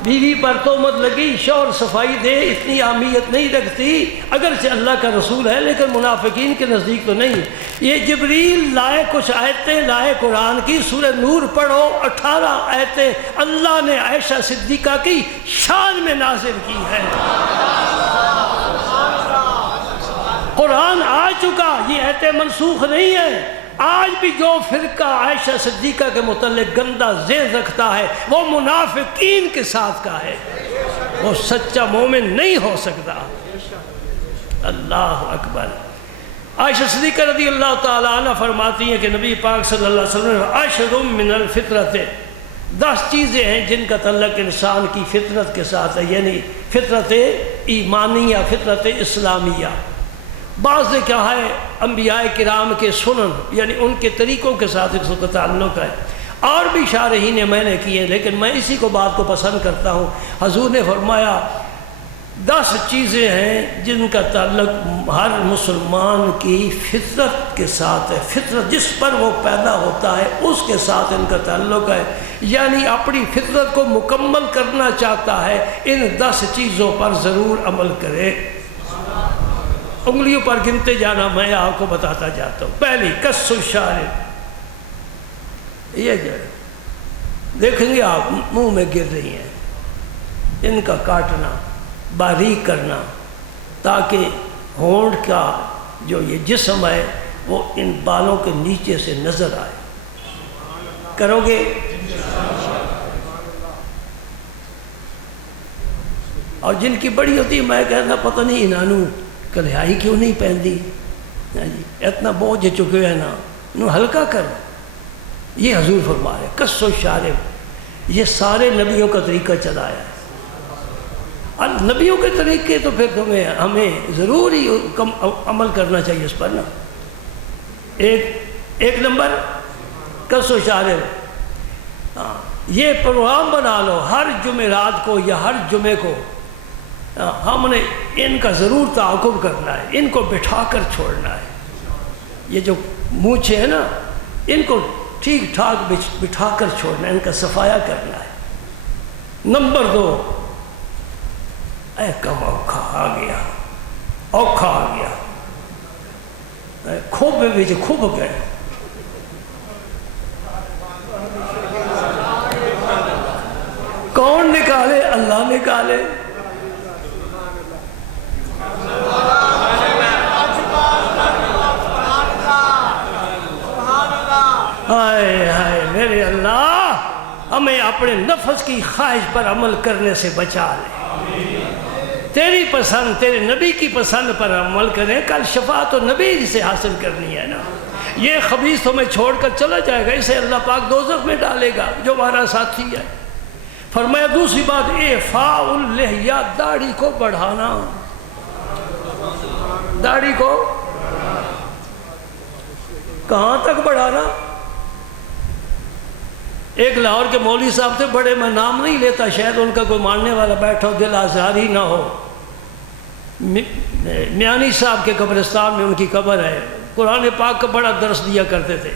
بیوی پر تہمت لگی، شوہر صفائی دے، اتنی اہمیت نہیں رکھتی، اگرچہ اللہ کا رسول ہے لیکن منافقین کے نزدیک تو نہیں۔ یہ جبریل لائے کچھ آیتیں، لائے قرآن کی، سورہ نور پڑھو، 18 آیتیں اللہ نے عائشہ صدیقہ کی شان میں نازل کی ہے۔ قرآن آ چکا، یہ آیتیں منسوخ نہیں ہیں۔ آج بھی جو فرقہ عائشہ صدیقہ کے متعلق گندہ ذہن رکھتا ہے وہ منافقین کے ساتھ کا ہے، وہ سچا مومن نہیں ہو سکتا۔ اللہ اکبر۔ عائشہ صدیقہ رضی اللہ تعالیٰ عنہ فرماتی ہیں کہ نبی پاک صلی اللہ علیہ وسلم عشر من الفطرت، 10 چیزیں ہیں جن کا تعلق انسان کی فطرت کے ساتھ ہے، یعنی فطرت ایمانیہ، فطرت اسلامیہ۔ بعض نے کہا ہے انبیاء کرام کے سنن، یعنی ان کے طریقوں کے ساتھ اس کا تعلق ہے، اور بھی شارحین نے میں نے کیے، لیکن میں اسی کو بات کو پسند کرتا ہوں۔ حضور نے فرمایا 10 چیزیں ہیں جن کا تعلق ہر مسلمان کی فطرت کے ساتھ ہے، فطرت جس پر وہ پیدا ہوتا ہے اس کے ساتھ ان کا تعلق ہے، یعنی اپنی فطرت کو مکمل کرنا چاہتا ہے ان 10 چیزوں پر ضرور عمل کرے۔ انگلیوں پر گنتے جانا، میں آپ کو بتاتا جاتا ہوں۔ پہلی کس الشارب، یہ جو دیکھیں گے آپ منہ میں گر رہی ہیں، ان کا کاٹنا، باریک کرنا، تاکہ ہونٹ کا جو یہ جسم ہے وہ ان بالوں کے نیچے سے نظر آئے۔ کرو گے؟ اور جن کی بڑی ہوتی ہے میں کہتا پتہ نہیں انہوں کڑھائی کیوں نہیں پہنتی، اتنا بوجھ چکے ہیں نا، انہوں ہلکا کر۔ یہ حضور فرما رہے کس و شارب، یہ سارے نبیوں کا طریقہ چلایا ہے۔ اب نبیوں کے طریقے تو پھر ہمیں ضروری عمل کرنا چاہیے اس پر نا۔ ایک نمبر کس و شارب، یہ پروگرام بنا لو ہر جمعرات کو یا ہر جمعے کو ہم نے ان کا ضرور تعاقب کرنا ہے، ان کو بٹھا کر چھوڑنا ہے۔ یہ جو مونچھیں ہیں نا ان کو ٹھیک ٹھاک بٹھا کر چھوڑنا ہے، ان کا صفایا کرنا ہے۔ نمبر 2، اے کم اوکھا آ گیا، اوکھا آ گیا، کھوب میں جو کھوب گئے، کون نکالے؟ اللہ نکالے۔ ہائے ہائے میرے اللہ، ہمیں اپنے نفس کی خواہش پر عمل کرنے سے بچا لے، تیری پسند، تیرے نبی کی پسند پر عمل کریں۔ کل شفاعت و نبی سے حاصل کرنی ہے نا۔ یہ خبیث ہمیں چھوڑ کر چلا جائے گا، اسے اللہ پاک دوزخ میں ڈالے گا جو ہمارا ساتھی ہے۔ فرمایا دوسری بات، اعفاء اللحیہ، داڑھی کو بڑھانا، داڑھی کو کہاں تک بڑھانا؟ ایک لاہور کے مولوی صاحب تھے بڑے، میں نام نہیں لیتا، شاید ان کا کوئی ماننے والا بیٹھا ہو، دل آزار ہی نہ ہو۔ میانی صاحب کے قبرستان میں ان کی قبر ہے، قرآن پاک کا بڑا درس دیا کرتے تھے،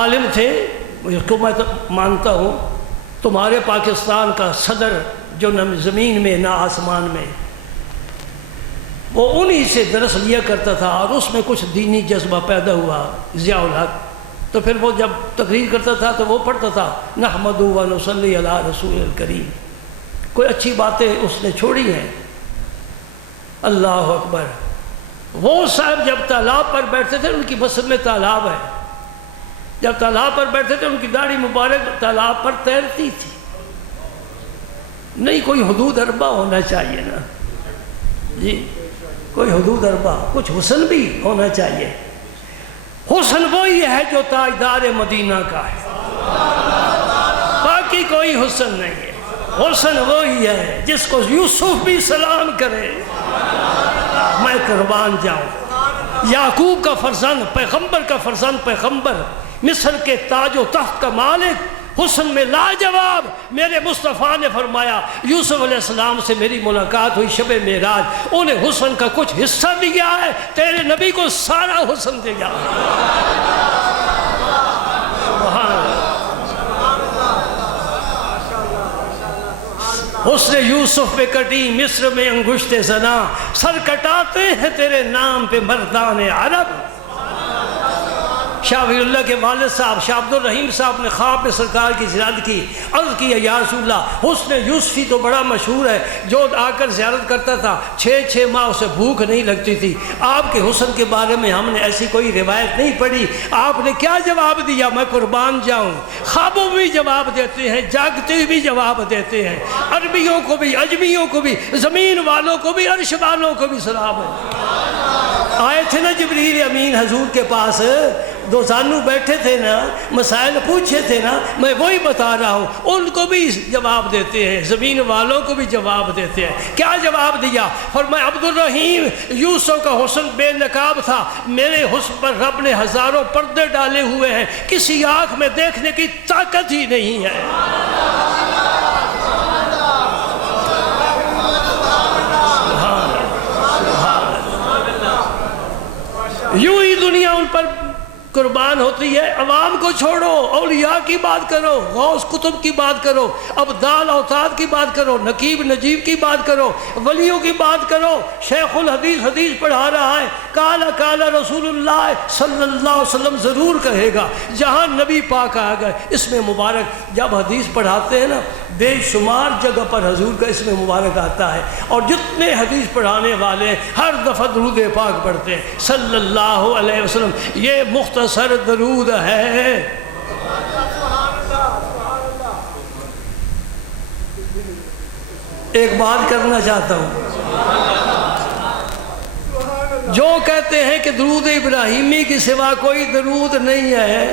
عالم تھے، اس کو میں تو مانتا ہوں تمہارے پاکستان کا صدر جو نہ زمین میں نہ آسمان میں، وہ انہی سے درس لیا کرتا تھا اور اس میں کچھ دینی جذبہ پیدا ہوا ضیاء الحق، تو پھر وہ جب تقریر کرتا تھا تو وہ پڑھتا تھا نحمدہ و نصلی علی رسول الکریم۔ کوئی اچھی باتیں اس نے چھوڑی ہیں۔ اللہ اکبر۔ وہ صاحب جب تالاب پر بیٹھتے تھے، ان کی مسجد میں تالاب ہے، جب تالاب پر بیٹھتے تھے ان کی داڑھی مبارک تالاب پر تیرتی تھی۔ نہیں، کوئی حدود اربع ہونا چاہیے نا جی، کوئی حدود اربع، کچھ حسن بھی ہونا چاہیے۔ حسن وہی ہے جو تاجدار مدینہ کا ہے، باقی کوئی حسن نہیں ہے۔ حسن وہی ہے جس کو یوسف بھی سلام کرے، میں قربان جاؤں۔ یعقوب کا فرزند، پیغمبر کا فرزند، پیغمبر، مصر کے تاج و تخت کا مالک، حسن میں لاجواب۔ میرے مصطفیٰ نے فرمایا یوسف علیہ السلام سے میری ملاقات ہوئی شب معراج، انہیں حسن کا کچھ حصہ دیا ہے، تیرے نبی کو سارا حسن دیا۔ حسن یوسف پہ کٹی مصر میں انگشت زنا، سر کٹاتے ہیں تیرے نام پہ مردان عرب۔ شاہ ولی اللہ کے والد صاحب شاہ عبد الرحیم صاحب نے خواب میں سرکار کی زیارت کی، عرض کیا یا رسول اللہ حسن یوسفی تو بڑا مشہور ہے، جو آ کر زیارت کرتا تھا 6 ماہ اسے بھوک نہیں لگتی تھی، آپ کے حسن کے بارے میں ہم نے ایسی کوئی روایت نہیں پڑھی، آپ نے کیا جواب دیا؟ میں قربان جاؤں، خوابوں بھی جواب دیتے ہیں، جاگتے ہوئے بھی جواب دیتے ہیں، عربیوں کو بھی، اجمیوں کو بھی، زمین والوں کو بھی، عرش والوں کو بھی سلام ہے۔ آئے تھے نا جبریل امین حضور کے پاس، دو زانو بیٹھے تھے نا، مسائل پوچھے تھے نا، میں وہی بتا رہا ہوں، ان کو بھی جواب دیتے ہیں، زمین والوں کو بھی جواب دیتے ہیں۔ کیا جواب دیا؟ فرمایا عبد الرحیم یوسف کا حسن بے نقاب تھا، میرے حسن پر رب نے ہزاروں پردے ڈالے ہوئے ہیں، کسی آنکھ میں دیکھنے کی طاقت ہی نہیں ہے۔ یوں ہی دنیا ان پر قربان ہوتی ہے۔ عوام کو چھوڑو، اولیاء کی بات کرو، غوث کتب کی بات کرو، ابدال اوتاد کی بات کرو، نقیب نجیب کی بات کرو، ولیوں کی بات کرو۔ شیخ الحدیث حدیث پڑھا رہا ہے، کالا کالا رسول اللہ صلی اللہ علیہ وسلم ضرور کہے گا، جہاں نبی پاک آ گئے اس میں مبارک۔ جب حدیث پڑھاتے ہیں نا بے شمار جگہ پر حضور کا اس میں مبارک آتا ہے، اور جتنے حدیث پڑھانے والے ہر دفعہ درود پاک پڑھتے ہیں صلی اللہ علیہ وسلم۔ یہ مختصر درود ہے۔ ایک بات کرنا چاہتا ہوں، جو کہتے ہیں کہ درود ابراہیمی کے سوا کوئی درود نہیں ہے،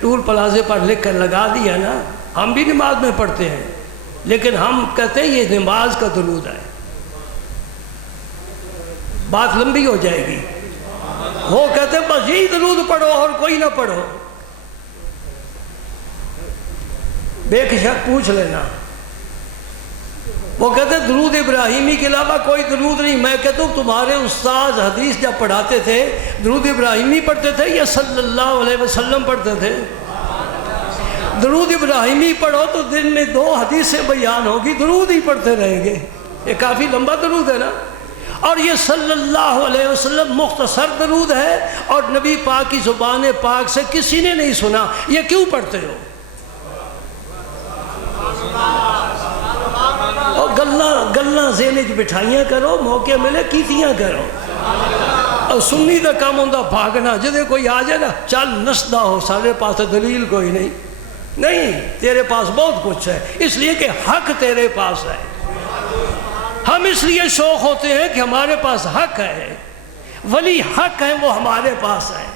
ٹول پلازے پر لکھ کر لگا دیا نا، ہم بھی نماز میں پڑھتے ہیں، لیکن ہم کہتے ہیں یہ نماز کا درود ہے، بات لمبی ہو جائے گی۔ وہ کہتے ہیں بس یہی درود پڑھو اور کوئی نہ پڑھو، بے شک پوچھ لینا۔ وہ کہتے ہیں درود ابراہیمی کے علاوہ کوئی درود نہیں۔ میں کہتا ہوں تمہارے استاد حدیث جب پڑھاتے تھے درود ابراہیمی پڑھتے تھے یا صلی اللہ علیہ وسلم پڑھتے تھے؟ درود ابراہیمی پڑھو تو دن میں 2 حدیثیں بیان ہوگی، درود ہی پڑھتے رہیں گے، یہ کافی لمبا درود ہے نا۔ اور یہ صلی اللہ علیہ وسلم مختصر درود ہے، اور نبی پاک کی زبان پاک سے کسی نے نہیں سنا، یہ کیوں پڑھتے ہو؟ اور گلہ ذہن وچ بٹھائیاں کرو، موقع ملے کیتیاں کرو۔ اور سنی دا کام ہوندہ بھاگنا، جدے کوئی آ جائے نا چل نسدا ہو، سارے پاس دلیل کوئی نہیں، نہیں تیرے پاس بہت کچھ ہے، اس لیے کہ حق تیرے پاس ہے۔ ہم اس لیے شوق ہوتے ہیں کہ ہمارے پاس حق ہے، ولی حق ہے وہ ہمارے پاس ہے،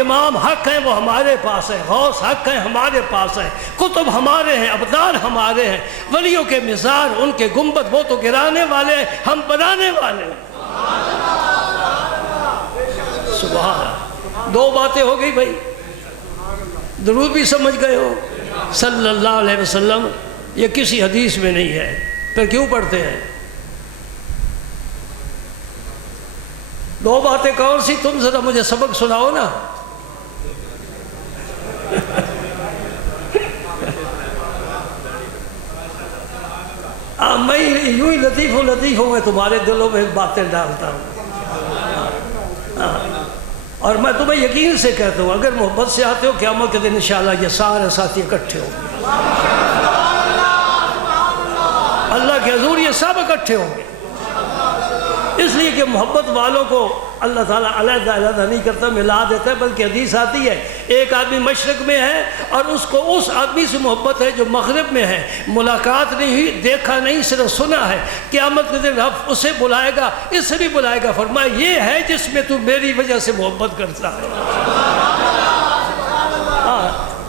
امام حق ہیں وہ ہمارے پاس ہے، غوث حق ہیں ہمارے پاس ہے، کتب ہمارے ہیں، ابدال ہمارے ہیں، ولیوں کے مزار ان کے گنبد وہ تو گرانے والے ہیں، ہم بنانے والے ہیں۔ سبحان اللہ۔ 2 باتیں ہو گئی بھائی، درود بھی سمجھ گئے ہو صلی اللہ علیہ وسلم، یہ کسی حدیث میں نہیں ہے، پھر کیوں پڑھتے ہیں؟ 2 باتیں کون سی؟ تم ذرا مجھے سبق سناؤ نا۔ میں یوں ہی لطیف ہوں میں تمہارے دلوں میں باتیں ڈالتا ہوں. اور میں تمہیں یقین سے کہتا ہوں اگر محبت سے آتے ہو قیامت کے دن انشاءاللہ یہ سارے ساتھی اکٹھے ہوں گے اللہ کے حضور، یہ سب اکٹھے ہوں گے. اس لیے کہ محبت والوں کو اللہ تعالیٰ علیحدہ علیحدہ نہیں کرتا، ملا دیتا ہے. بلکہ حدیث آتی ہے ایک آدمی مشرق میں ہے اور اس کو اس آدمی سے محبت ہے جو مغرب میں ہے، ملاقات نہیں ہوئی، دیکھا نہیں، صرف سنا ہے. قیامت کے دن رب اسے بلائے گا، اس سے بھی بلائے گا، فرمایا یہ ہے جس میں تو میری وجہ سے محبت کرتا ہے.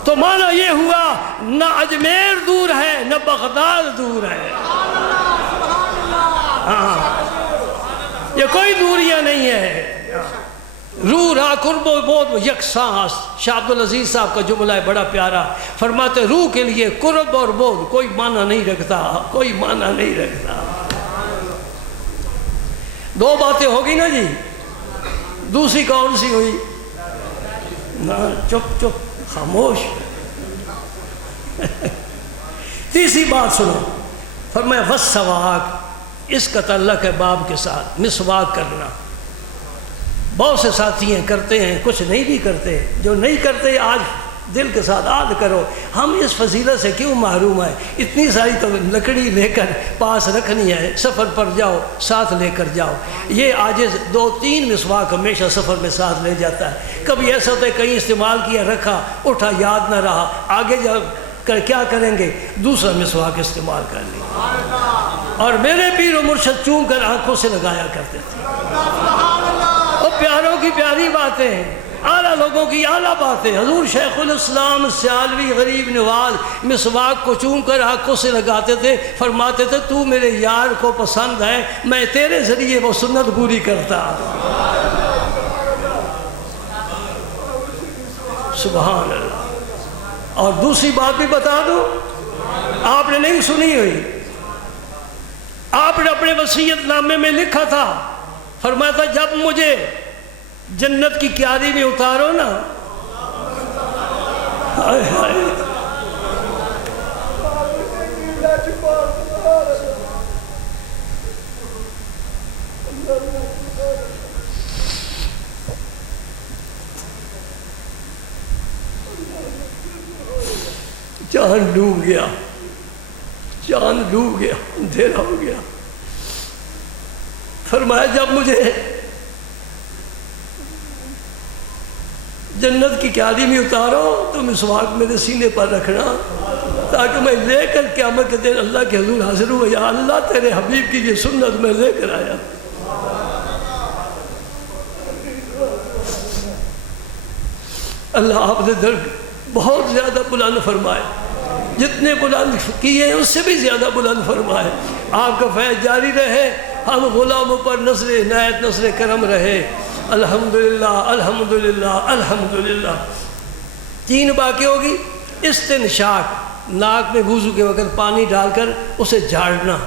تو معنی یہ ہوا نہ اجمیر دور ہے نہ بغداد دور ہے. یہ کوئی دوریاں نہیں ہے. روح را قرب و بعد یکساں. شاہ عبدالعزیز صاحب کا جملہ ہے بڑا پیارا، فرماتے روح کے لیے قرب اور بعد کوئی معنی نہیں رکھتا، کوئی معنی نہیں رکھتا. دو باتیں ہوگی نا جی، دوسری کون سی ہوئی؟ چپ خاموش. تیسری بات سنو، فرمایا والسواک، اس کا تعلق ہے باب کے ساتھ. مسواک کرنا بہت سے ساتھی ہیں کرتے ہیں، کچھ نہیں بھی کرتے. جو نہیں کرتے آج دل کے ساتھ عاد کرو. ہم اس فضیلت سے کیوں محروم ہیں؟ اتنی ساری تو لکڑی لے کر پاس رکھنی ہے، سفر پر جاؤ ساتھ لے کر جاؤ. یہ آج 2-3 مسواک ہمیشہ سفر میں ساتھ لے جاتا ہے. کبھی ایسا ہوتا ہے کہیں استعمال کیا رکھا، اٹھا یاد نہ رہا، آگے جا کر کیا کریں گے؟ دوسرا مسواک استعمال کر لیں. اور میرے پیر و مرشد چون کر آنکھوں سے لگایا کرتے تھے. اور پیاروں کی پیاری باتیں، اعلیٰ لوگوں کی اعلیٰ باتیں. حضور شیخ الاسلام سیالوی غریب نواز مسواک کو چون کر آنکھوں سے لگاتے تھے، فرماتے تھے تو میرے یار کو پسند ہے، میں تیرے ذریعے وہ سنت پوری کرتا. سبحان اللہ. اور دوسری بات بھی بتا دوں، آپ نے نہیں سنی ہوئی، آپ نے اپنے وصیت نامے میں لکھا تھا، فرمایا تھا جب مجھے جنت کی کیاری میں اتارو نا، ہائے ہائے چاند ڈوب گیا، چاند ڈوب گیا، اندھیرا ہو گیا. فرمایا جب مجھے جنت کی کیاری میں اتارو تو مسواک میرے سینے پر رکھنا تاکہ میں لے کر قیامت کے دن اللہ کے حضور حاضر ہوں. یا اللہ تیرے حبیب کی یہ سنت میں لے کر آیا. اللہ آپ نے در بہت زیادہ بلند فرمائے، جتنے بلند کیے ہیں اس سے بھی زیادہ بلند فرمائے. آپ کا فیض جاری رہے، ہم غلاموں پر نصر عنایت نصر کرم رہے. الحمدللہ الحمدللہ الحمدللہ. 3 باقی ہوگی. استنشاق، ناک میں وضو کے وقت پانی ڈال کر اسے جھاڑنا.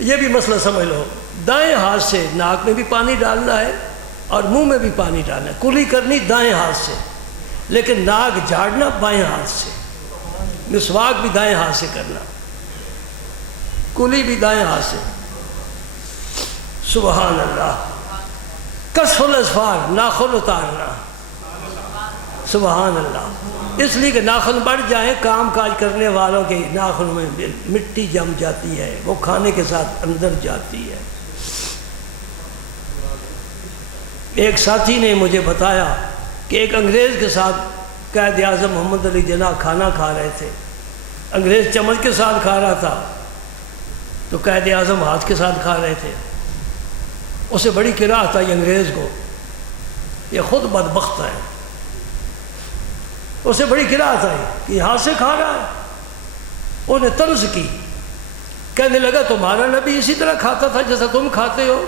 یہ بھی مسئلہ سمجھ لو، دائیں ہاتھ سے ناک میں بھی پانی ڈالنا ہے اور منہ میں بھی پانی ڈالنا ہے. کلی کرنی دائیں ہاتھ سے، لیکن ناک جھاڑنا بائیں ہاتھ سے. مسواک بھی دائیں ہاتھ سے کرنا، کلی بھی دائیں ہاتھ سے. سبحان اللہ. کشف الاظفار، ناخن اتارنا. سبحان اللہ. اس لیے کہ ناخن بڑھ جائیں، کام کاج کرنے والوں کے ناخنوں میں مٹی جم جاتی ہے، وہ کھانے کے ساتھ اندر جاتی ہے. ایک ساتھی نے مجھے بتایا کہ ایک انگریز کے ساتھ قائد اعظم محمد علی جناح کھانا کھا رہے تھے. انگریز چمچ کے ساتھ کھا رہا تھا تو قائد اعظم ہاتھ کے ساتھ کھا رہے تھے. اسے بڑی کراہت آئی انگریز کو، یہ خود بدبخت ہے. اسے بڑی کراہت آئی کہ ہاتھ سے کھا رہا ہے. انہیں طنز کی، کہنے لگا تمہارا نبی اسی طرح کھاتا تھا جیسا تم کھاتے ہو.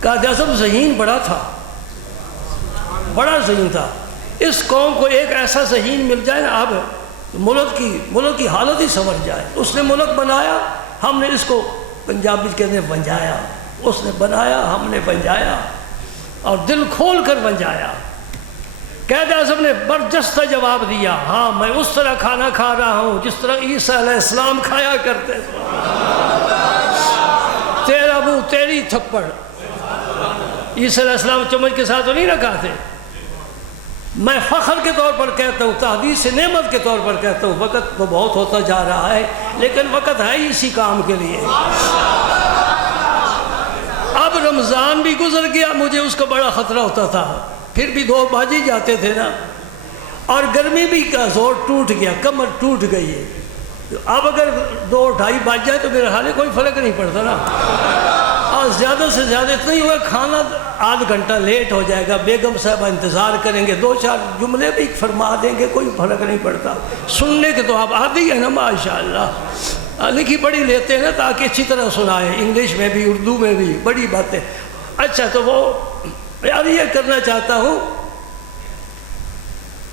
قائد اعظم ذہین بڑا تھا، بڑا ذہین تھا. اس قوم کو ایک ایسا ذہین مل جائے نا اب ملک کی حالت ہی سنور جائے. اس نے ملک بنایا، ہم نے اس کو پنجابی کہتے ہیں ونجایا. اس نے بنایا، ہم نے ونجایا، اور دل کھول کر ونجایا. قائد اعظم نے برجستہ جواب دیا، ہاں میں اس طرح کھانا کھا رہا ہوں جس طرح عیسیٰ علیہ السلام کھایا کرتے تھے۔ تیرا منہ تیری تھپڑ۔ عیسیٰ علیہ السلام چمچ کے ساتھ تو نہیں رکھا تھے۔ میں فخر کے طور پر کہتا ہوں، تحدید سے نعمت کے طور پر کہتا ہوں، وقت تو بہت ہوتا جا رہا ہے لیکن وقت ہے ہی اسی کام کے لیے۔ اب رمضان بھی گزر گیا، مجھے اس کا بڑا خطرہ ہوتا تھا، پھر بھی 2 بج ہی جاتے تھے نا، اور گرمی بھی کا زور ٹوٹ گیا، کمر ٹوٹ گئی ہے۔ اب اگر 2 ڈھائی بج جائے تو میرے حال کوئی فرق نہیں پڑتا نا، اور زیادہ سے زیادہ اتنا ہی ہوا، کھانا آدھ گھنٹہ لیٹ ہو جائے گا، بیگم صاحبہ انتظار کریں گے، 2-4 جملے بھی فرما دیں گے، کوئی فرق نہیں پڑتا۔ سننے کے تو آپ عادی ہیں نا ماشاءاللہ، لکھی پڑھی لیتے ہیں نا تاکہ اچھی طرح سنائیں، انگلش میں بھی اردو میں بھی، بڑی باتیں۔ اچھا تو وہ یار یہ کرنا چاہتا ہوں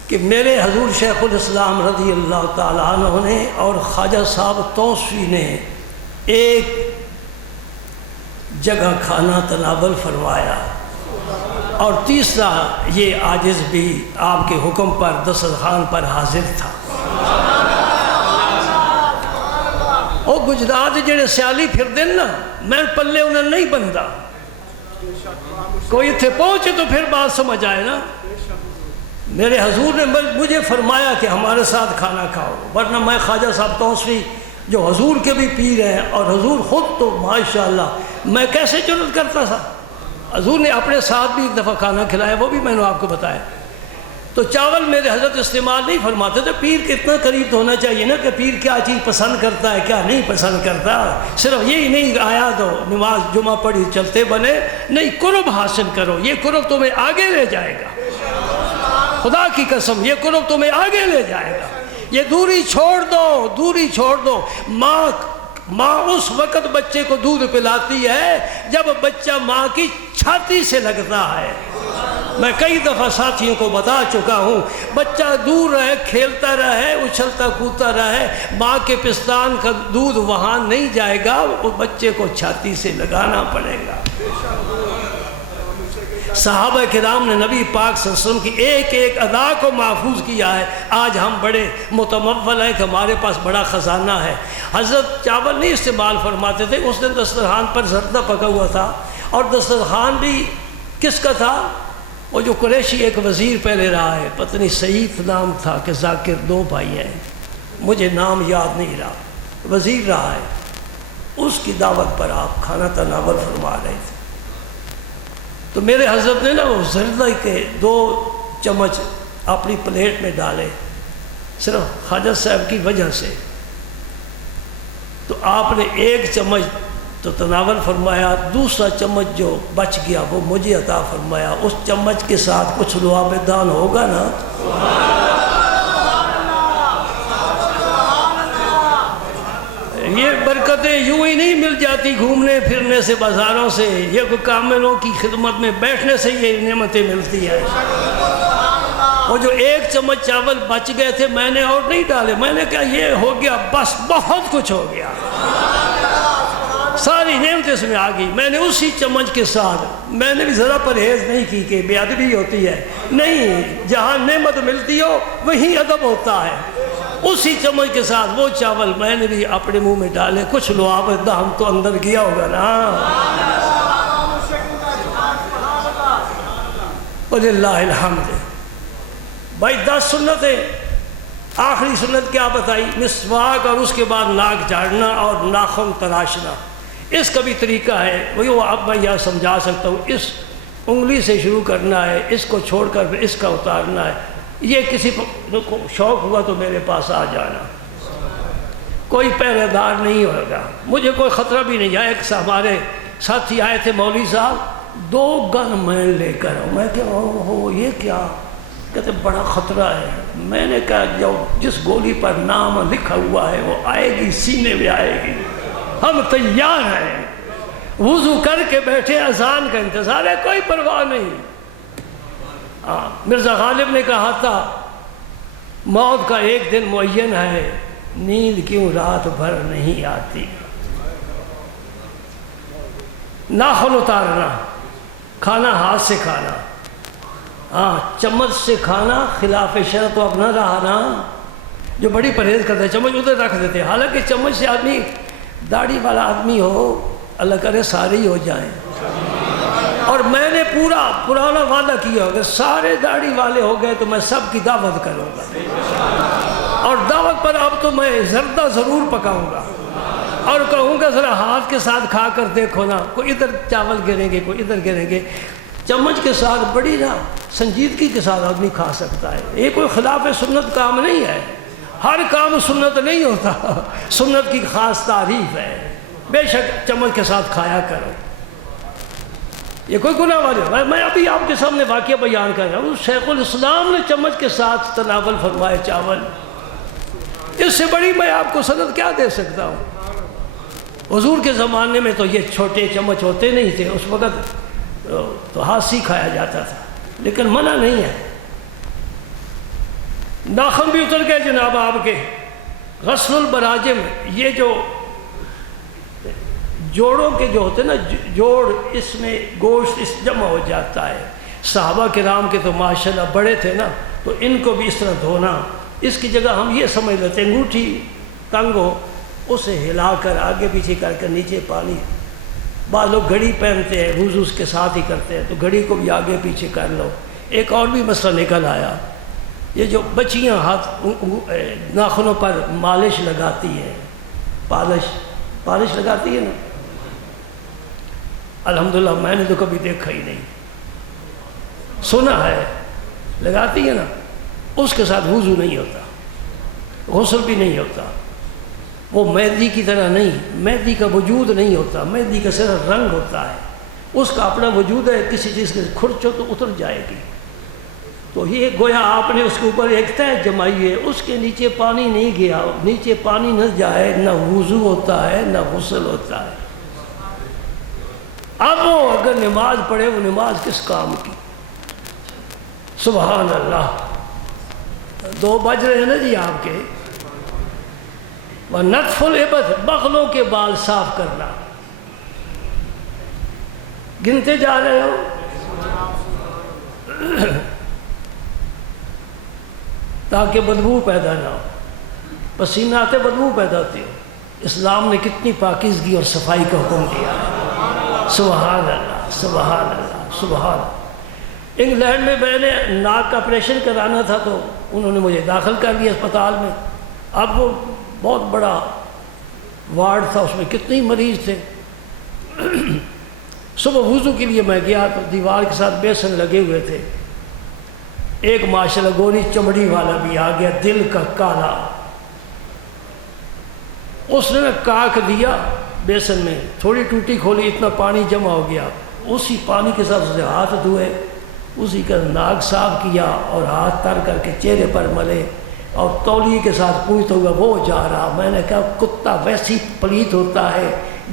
کہ میرے حضور شیخ الاسلام رضی اللہ تعالیٰ عنہ نے اور خواجہ صاحب توسوی نے ایک جگہ کھانا تناول فرمایا، اور تیسرا یہ عاجز بھی آپ کے حکم پر دسترخوان پر حاضر تھا۔ اور گجرات جڑے سیالی پھر دن نا، میں پلے انہیں نہیں بنتا، کوئی تھے پہنچے تو پھر بات سمجھ آئے نا۔ میرے حضور نے مجھے فرمایا کہ ہمارے ساتھ کھانا کھاؤ، ورنہ میں خواجہ صاحب توسوی جو حضور کے بھی پیر ہیں اور حضور خود تو ماشاءاللہ، میں کیسے جرأت کرتا تھا۔ حضور نے اپنے ساتھ بھی ایک دفعہ کھانا کھلایا، وہ بھی میں نے آپ کو بتایا۔ تو چاول میرے حضرت استعمال نہیں فرماتے تھے، پیر کے اتنا قریب تو ہونا چاہیے نا کہ پیر کیا چیز پسند کرتا ہے کیا نہیں پسند کرتا، صرف یہی نہیں آیا تو نماز جمعہ پڑھی چلتے بنے، نہیں، قرب حاصل کرو، یہ قرب تمہیں آگے لے جائے گا، خدا کی قسم یہ قرب تمہیں آگے لے جائے گا۔ یہ دوری چھوڑ دو، دوری چھوڑ دو۔ ماں اس وقت بچے کو دودھ پلاتی ہے جب بچہ ماں کی چھاتی سے لگتا ہے۔ میں کئی دفعہ ساتھیوں کو بتا چکا ہوں، بچہ دور رہے، کھیلتا رہے، اچھلتا کودتا رہے، ماں کے پستان کا دودھ وہاں نہیں جائے گا، وہ بچے کو چھاتی سے لگانا پڑے گا۔ صحابہ کرام نے نبی پاک صلی اللہ علیہ وسلم کی ایک ایک ادا کو محفوظ کیا ہے۔ آج ہم بڑے متمول ہیں کہ ہمارے پاس بڑا خزانہ ہے۔ حضرت چاول نہیں استعمال فرماتے تھے، اس دن دسترخوان پر زردہ پکا ہوا تھا، اور دسترخوان بھی کس کا تھا؟ وہ جو قریشی ایک وزیر پہلے رہا ہے، پتنی سعید نام تھا کہ ذاکر، 2 بھائی ہیں، مجھے نام یاد نہیں رہا، وزیر رہا ہے، اس کی دعوت پر آپ کھانا تناول فرما رہے تھے۔ تو میرے حضرت نے نا وہ زردہ کے 2 چمچ اپنی پلیٹ میں ڈالے، صرف خواجہ صاحب کی وجہ سے۔ تو آپ نے 1 چمچ تو تناول فرمایا، دوسرا چمچ جو بچ گیا وہ مجھے عطا فرمایا۔ اس چمچ کے ساتھ کچھ لعاب دان ہوگا نا؟ یہ برکتیں یوں ہی نہیں مل جاتی گھومنے پھرنے سے، بازاروں سے، یہ کوئی کاملوں کی خدمت میں بیٹھنے سے یہ نعمتیں ملتی ہیں۔ وہ جو 1 چمچ چاول بچ گئے تھے، میں نے اور نہیں ڈالے، میں نے کہا یہ ہو گیا، بس بہت کچھ ہو گیا، ساری نعمتیں اس میں آ گئی۔ میں نے اسی چمچ کے ساتھ، میں نے بھی ذرا پرہیز نہیں کی کہ بے ادبی ہوتی ہے، نہیں، جہاں نعمت ملتی ہو وہیں ادب ہوتا ہے۔ اسی چمچ کے ساتھ وہ چاول میں نے بھی اپنے منہ میں ڈالے، کچھ لعاب دان تو اندر گیا ہوگا نا۔ وللہ الحمد۔ بھائی 10 سنتیں، آخری سنت کیا بتائی؟ مسواک، اور اس کے بعد ناک جھاڑنا اور ناخن تراشنا۔ اس کا بھی طریقہ ہے، وہ اب میں یہاں سمجھا سکتا ہوں، اس انگلی سے شروع کرنا ہے، اس کو چھوڑ کر پھر اس کا اتارنا ہے۔ یہ کسی کو شوق ہوا تو میرے پاس آ جانا، کوئی پہرے دار نہیں ہوگا، مجھے کوئی خطرہ بھی نہیں ہے۔ ایک ہمارے ساتھی آئے تھے مولوی صاحب، 2 گن میں لے کر، میں کہ ہو یہ کیا؟ کہتے بڑا خطرہ ہے۔ میں نے کہا جو جس گولی پر نام لکھا ہوا ہے وہ آئے گی، سینے میں آئے گی، ہم تیار ہیں۔ وضو کر کے بیٹھے، اذان کا انتظار ہے، کوئی پرواہ نہیں۔ مرزا غالب نے کہا تھا موت کا ایک دن معین ہے، نیند کیوں رات بھر نہیں آتی۔ ناخن اتارنا، کھانا ہاتھ سے کھانا، ہاں چمچ سے کھانا خلاف شرع تو اب نہ رہا نا، جو بڑی پرہیز کرتے ہیں چمچ ادھر رکھ دیتے ہیں، حالانکہ چمچ سے آدمی داڑھی والا آدمی ہو، اللہ کرے سارے ہی ہو جائیں، اور میں نے پرانا وعدہ کیا اگر سارے داڑھی والے ہو گئے تو میں سب کی دعوت کروں گا، اور دعوت پر اب تو میں زردہ ضرور پکاؤں گا اور کہوں گا ذرا ہاتھ کے ساتھ کھا کر دیکھو نا، کوئی ادھر چاول گریں گے کوئی ادھر گریں گے، چمچ کے ساتھ بڑی نا سنجیدگی کے ساتھ آدمی کھا سکتا ہے، یہ کوئی خلاف سنت کام نہیں ہے، ہر کام سنت نہیں ہوتا، سنت کی خاص تعریف ہے، بے شک چمچ کے ساتھ کھایا کرو، یہ کوئی گناہ والا، میں ابھی آپ کے سامنے واقعہ بیان کر رہا ہوں، شیخ الاسلام نے چمچ کے ساتھ تناول فرمائے چاول، اس سے بڑی میں آپ کو سند کیا دے سکتا ہوں؟ حضور کے زمانے میں تو یہ چھوٹے چمچ ہوتے نہیں تھے، اس وقت تو ہاتھ سے کھایا جاتا تھا، لیکن منع نہیں ہے، ناخن بھی اتر گئے جناب آپ کے، غسل البراجم، یہ جو جوڑوں کے جو ہوتے نا جوڑ، اس میں گوشت اس جمع ہو جاتا ہے، صحابہ کرام کے تو ماشاءاللہ بڑے تھے نا، تو ان کو بھی اس طرح دھونا، اس کی جگہ ہم یہ سمجھ لیتے ہیں انگوٹھی تنگ ہو اسے ہلا کر آگے پیچھے کر کر نیچے پانی، بعض لوگ گھڑی پہنتے ہیں وضو اس کے ساتھ ہی کرتے ہیں، تو گھڑی کو بھی آگے پیچھے کر لو۔ ایک اور بھی مسئلہ نکل آیا، یہ جو بچیاں ہاتھ ناخنوں پر مالش لگاتی ہیں، پالش لگاتی ہے نا، الحمدللہ میں نے تو کبھی دیکھا ہی نہیں، سنا ہے لگاتی ہے نا، اس کے ساتھ وضو نہیں ہوتا، غسل بھی نہیں ہوتا، وہ مہندی کی طرح نہیں، مہندی کا وجود نہیں ہوتا، مہندی کا صرف رنگ ہوتا ہے، اس کا اپنا وجود ہے، کسی چیز کے کھرچو تو اتر جائے گی، تو یہ گویا آپ نے اس کے اوپر ایک تہ جمائی ہے، اس کے نیچے پانی نہیں گیا، نیچے پانی نہ جائے نہ وضو ہوتا ہے نہ غسل ہوتا ہے۔ اب وہ اگر نماز پڑھے وہ نماز کس کام کی؟ سبحان اللہ، 2 بج رہے ہیں نا جی آپ کے، وَنَتْفُ الْإِبَطِ، بغلوں کے بال صاف کرنا، گنتے جا رہے ہو، تاکہ بدبو پیدا نہ ہو، پسینہ آتے بدبو پیدا ہوتی ہو، اسلام نے کتنی پاکیزگی اور صفائی کا حکم دیا ہے، سبحان اللہ سبحان اللہ سبحان اللہ۔ انگلینڈ میں میں نے ناک کا آپریشن کرانا تھا تو انہوں نے مجھے داخل کر دیا اسپتال میں، اب وہ بہت بڑا وارڈ تھا، اس میں کتنے مریض تھے، صبح وضو کے لیے میں گیا تو دیوار کے ساتھ بیسن لگے ہوئے تھے، ایک ماشاءاللہ گوری چمڑی والا بھی آ گیا، دل کا کالا، اس نے کاک دیا بیسن میں، تھوڑی ٹوٹی کھولی، اتنا پانی جمع ہو گیا، اسی پانی کے ساتھ اسے ہاتھ دھوئے، اسی کا ناک صاف کیا اور ہاتھ تر کر کے چہرے پر ملے، اور تولیے کے ساتھ پوچھتا ہوا وہ جا رہا۔ میں نے کہا کتا ویسی پلیت ہوتا ہے،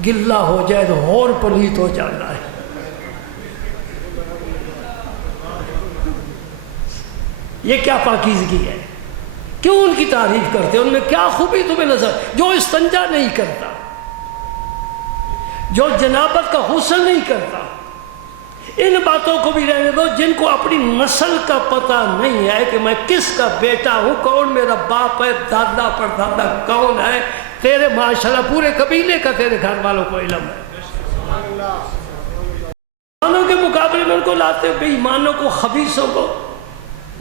گلا ہو جائے تو اور پلیت ہو جانا ہے۔ یہ کیا پاکیزگی ہے؟ کیوں ان کی تعریف کرتے ہیں؟ ان میں کیا خوبی تمہیں نظر؟ جو استنجا نہیں کرتا، جو جنابت کا غسل نہیں کرتا، ان باتوں کو بھی رہنے دو جن کو اپنی نسل کا پتہ نہیں ہے کہ میں کس کا بیٹا ہوں، کون میرا باپ ہے، دادا پر دادا کون ہے۔ تیرے ماشاءاللہ پورے قبیلے کا تیرے گھر والوں کو علم ہے، ایمانوں کے مقابلے میں ان کو لاتے بے ایمانوں کو، خبیثوں کو،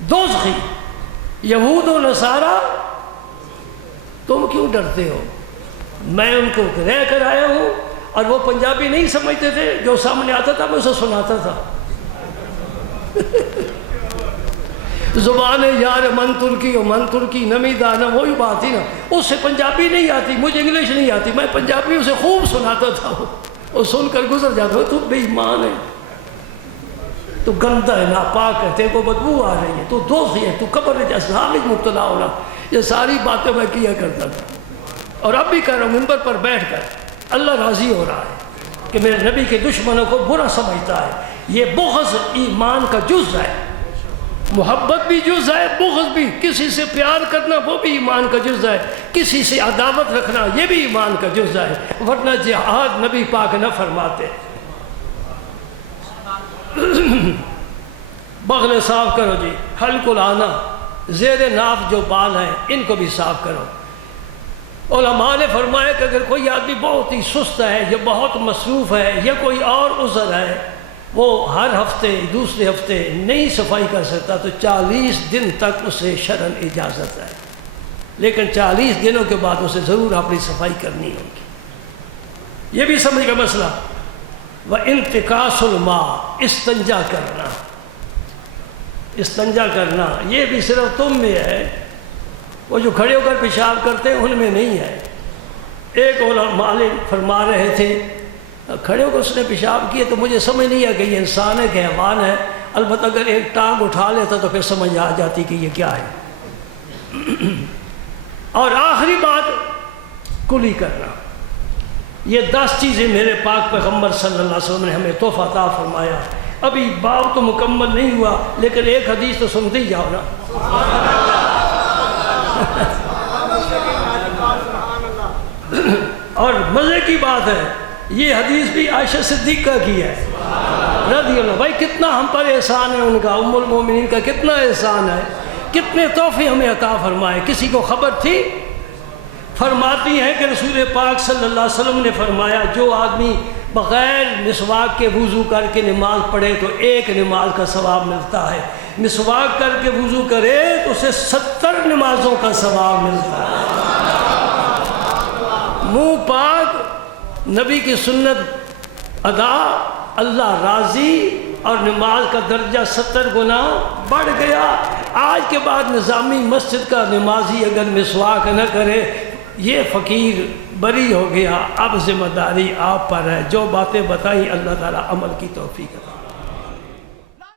دوزخی یہود و نصارہ۔ تم کیوں ڈرتے ہو؟ میں ان کو رہ کر آیا ہوں، اور وہ پنجابی نہیں سمجھتے تھے، جو سامنے آتا تھا میں اسے سناتا تھا۔ زبان یار من ترکی نمی دانا، وہی بات ہی نا، اس سے پنجابی نہیں آتی، مجھے انگلش نہیں آتی، میں پنجابی اسے خوب سناتا تھا، وہ سن کر گزر جاتا، تو بے ایمان ہے، تو گندہ ہے، ناپاک ہے، تیرے کو بدبو آ رہی ہے، تو دوزخی ہے، تو قبر میں جہنم میں مبتلا ہونا۔ یہ ساری باتیں میں کیا کرتا تھا، اور اب بھی کر رہا ہوں منبر پر بیٹھ کر۔ اللہ راضی ہو رہا ہے کہ میرے نبی کے دشمنوں کو برا سمجھتا ہے۔ یہ بغض ایمان کا جز ہے، محبت بھی جز ہے، بغض بھی، کسی سے پیار کرنا وہ بھی ایمان کا جز ہے، کسی سے عداوت رکھنا یہ بھی ایمان کا جز ہے، ورنہ جہاد نبی پاک نہ فرماتے۔ بغل صاف کرو جی، حلق العانہ، زیر ناف جو بال ہیں ان کو بھی صاف کرو۔ علماء نے فرمایا کہ اگر کوئی آدمی بہت ہی سست ہے یا بہت مصروف ہے یا کوئی اور عذر ہے، وہ ہر ہفتے دوسرے ہفتے نہیں صفائی کر سکتا تو 40 دن تک اسے شرعاً اجازت ہے، لیکن 40 دنوں کے بعد اسے ضرور اپنی صفائی کرنی ہوگی۔ یہ بھی سمجھ کا مسئلہ۔ وَانتقاص الماء، استنجا کرنا، استنجا کرنا یہ بھی صرف تم میں ہے، وہ جو کھڑے ہو کر پیشاب کرتے ہیں ان میں نہیں ہے۔ ایک علماء فرما رہے تھے کھڑے ہو کر اس نے پیشاب کیے تو مجھے سمجھ نہیں آیا کہ یہ انسان ہے کہ حیوان ہے، البتہ اگر ایک ٹانگ اٹھا لیتا تو پھر سمجھ آ جاتی کہ یہ کیا ہے۔ اور آخری بات کلی کرنا، یہ 10 چیزیں میرے پاک پیغمبر صلی اللہ علیہ وسلم نے ہمیں تحفہ عطا فرمایا۔ ابھی باب تو مکمل نہیں ہوا لیکن ایک حدیث تو سنتے ہی جاؤ نا۔ اور مزے کی بات ہے یہ حدیث بھی عائشہ صدیقہ کی ہے رضی اللہ۔ بھائی کتنا ہم پر احسان ہے ان کا، ام المومنین کا کتنا احسان ہے، کتنے تحفے ہمیں عطا فرمائے۔ کسی کو خبر تھی؟ فرماتی ہیں کہ رسول پاک صلی اللہ علیہ وسلم نے فرمایا جو آدمی بغیر مسواک کے وضو کر کے نماز پڑھے تو 1 نماز کا ثواب ملتا ہے، مسواک کر کے وضو کرے تو اسے 70 نمازوں کا ثواب ملتا ہے۔ منہ پاک، نبی کی سنت ادا، اللہ راضی، اور نماز کا درجہ 70 گنا بڑھ گیا۔ آج کے بعد نظامی مسجد کا نمازی اگر مسواک نہ کرے یہ فقیر بری ہو گیا، اب ذمہ داری آپ پر ہے۔ جو باتیں بتائیں اللہ تعالیٰ عمل کی توفیق عطا۔